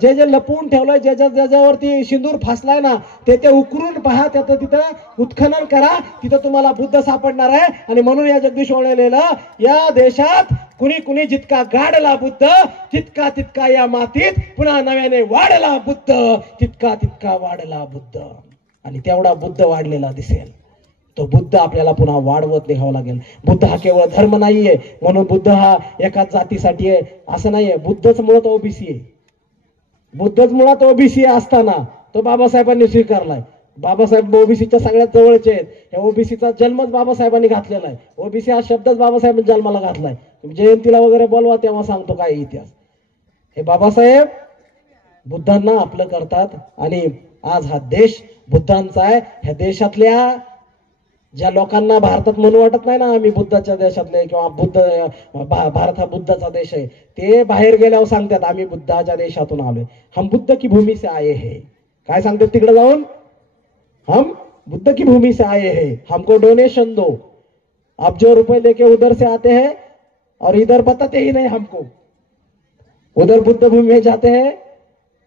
जे लपवून ठेवलंय, ज्याच्यावरती सिंदूर फासलाय ना, ते उकरून पहा, तिथं उत्खनन करा, तिथं तुम्हाला बुद्ध सापडणार आहे. आणि म्हणून या जगदीश वळलेलं या देशात कुणी जितका गाडला बुद्ध, तितका या मातीत पुन्हा नव्याने वाढला बुद्ध, तितका वाढला बुद्ध. आणि तेवढा बुद्ध वाढलेला दिसेल. तो बुद्ध आपल्याला पुन्हा वाढवत निघावा लागेल. बुद्ध हा केवळ धर्म नाहीये, म्हणून बुद्ध हा एकाच जातीसाठी आहे असं नाहीये. बुद्धच मुळात ओबीसी आहे. बुद्धच मुळात ओबीसी असताना तो बाबासाहेबांनी स्वीकारलाय. बाबासाहेब ओबीसीच्या सगळ्यात जवळचे आहेत. या ओबीसीचा जन्मच बाबासाहेबांनी घातलेला आहे. ओबीसी हा शब्दच बाबासाहेबांनी जन्माला घातलाय. जयंतीला वगैरे बोलवा तेव्हा सांगतो काय इतिहास. हे बाबासाहेब बुद्धांना आपलं करतात आणि आज हा देश बुद्धांचा आहे. ह्या देशातल्या ज्या लोकांना भारतात म्हणून वाटत नाही ना आम्ही बुद्धाच्या देशातले किंवा भारत हा बुद्धाचा देश आहे, ते बाहेर गेल्यावर सांगतात आम्ही बुद्धाच्या देशातून आलोय. हम बुद्ध की भूमी से आए हैं. काय सांगतात तिकडे जाऊन? हम बुद्ध की भूमी से आए हैं, हमको डोनेशन दो. आप जो रुपए लेके उधर से आते हैं और इधर बताते ही नहीं हमको. उधर बुद्ध भूमि में जाते हैं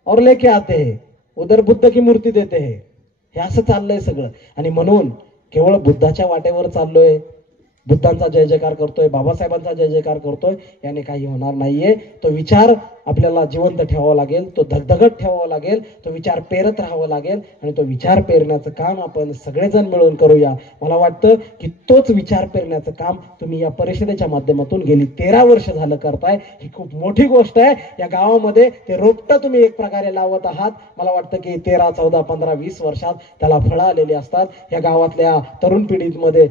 और लेके आते हैं, उधर बुद्ध की मूर्ती देते हैं. हे असं चाललंय सगळं. आणि म्हणून केवळ बुद्धाच्या वाटेवर चाललोय, बुद्धांचा जय जयकार करतोय, बाबासाहेबांचा जय जयकार करतोय, याने काही होणार नाहीये. तो विचार आपल्याला जिवंत ठेवावा लागेल, तो धगधगत ठेवावा लागेल, तो विचार पेरत राहावं लागेल. आणि तो विचार पेरण्याचं काम आपण सगळेजण मिळून करूया. मला वाटतं की तोच विचार पेरण्याचं काम तुम्ही या परिषदेच्या माध्यमातून गेली 13 वर्ष झालं करताय. ही खूप मोठी गोष्ट आहे. या गावामध्ये ते रोपटं तुम्ही एक प्रकारे लावत आहात. मला वाटतं की 13, 14, 15, 20 वर्षात त्याला फळं आलेली असतात. या गावातल्या तरुण पिढीमध्ये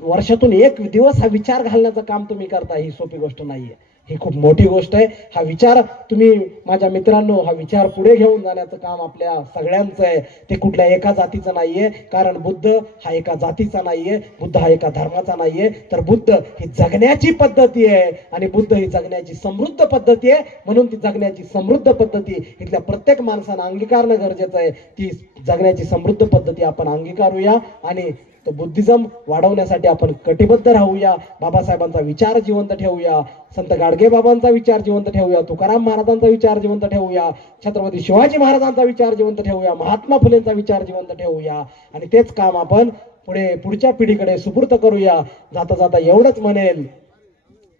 वर्षातून एक दिवस हा विचार घालण्याचं काम तुम्ही करता. ही सोपी गोष्ट नाहीये. ही खूप मोठी गोष्ट आहे. हा विचार तुम्ही माझ्या मित्रांनो, हा विचार पुढे घेऊन जाण्याचं काम आपल्या सगळ्यांचं आहे. ते कुठल्या एका जातीचं नाहीये, कारण बुद्ध हा एका जातीचा नाहीये, बुद्ध हा एका धर्माचा नाहीये, तर बुद्ध ही जगण्याची पद्धती आहे आणि बुद्ध ही जगण्याची समृद्ध पद्धती आहे. म्हणून ती जगण्याची समृद्ध पद्धती इथल्या प्रत्येक माणसानं अंगीकारणं गरजेचं आहे. ती जगण्याची समृद्ध पद्धती आपण अंगीकारूया आणि तो बुद्धिझम वाढवण्यासाठी आपण कटिबद्ध राहूया. बाबासाहेबांचा विचार जिवंत ठेवूया, संत गाडगे बाबांचा विचार जिवंत ठेवूया, तुकाराम महाराजांचा विचार जिवंत ठेवूया, छत्रपती शिवाजी महाराजांचा विचार जिवंत ठेवूया, महात्मा फुलेंचा विचार जिवंत ठेवूया आणि तेच काम आपण पुढच्या पिढीकडे सुपूर्त करूया. जाता जाता एवढंच म्हणेल,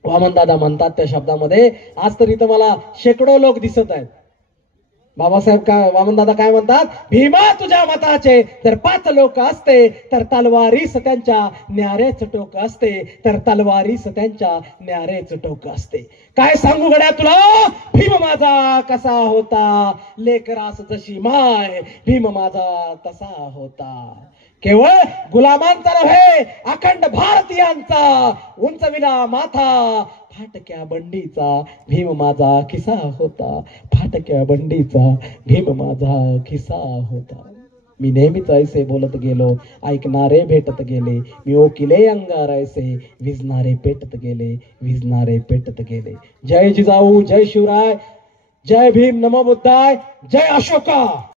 वामनदादा म्हणतात त्या शब्दामध्ये, आज तर इथं मला शेकडो लोक दिसत आहेत. बाबासाहेब काय, वामनदादा काय म्हणतात, भीमा तुझ्या मताचे जर 5 लोक असते तर तलवारीस त्यांच्या न्यारेच टोक असते, तर तलवारीस त्यांच्या न्यारेच टोक असते. काय सांगू गड्या तुला, भीम माझा कसा होता, लेकरास जशी माय भीम माझा तसा होता. केवळ गुलामांचा नव्हे, अखंड भारतीयांचा उंचविला माथा, फाटक्या बंडीचा भीम माझा खिसा होता, फाटक्या बंडीचा भीम माझा खिसा होता. मी नेहमीच ऐसे बोलत गेलो, ऐकणारे भेटत गेले, मी ओकिले अंगार ऐसे, विजणारे पेटत गेले, विजणारे पेटत गेले. जय जिजाऊ, जय शिवराय, जय भीम, नमो बुद्धाय, जय अशोका.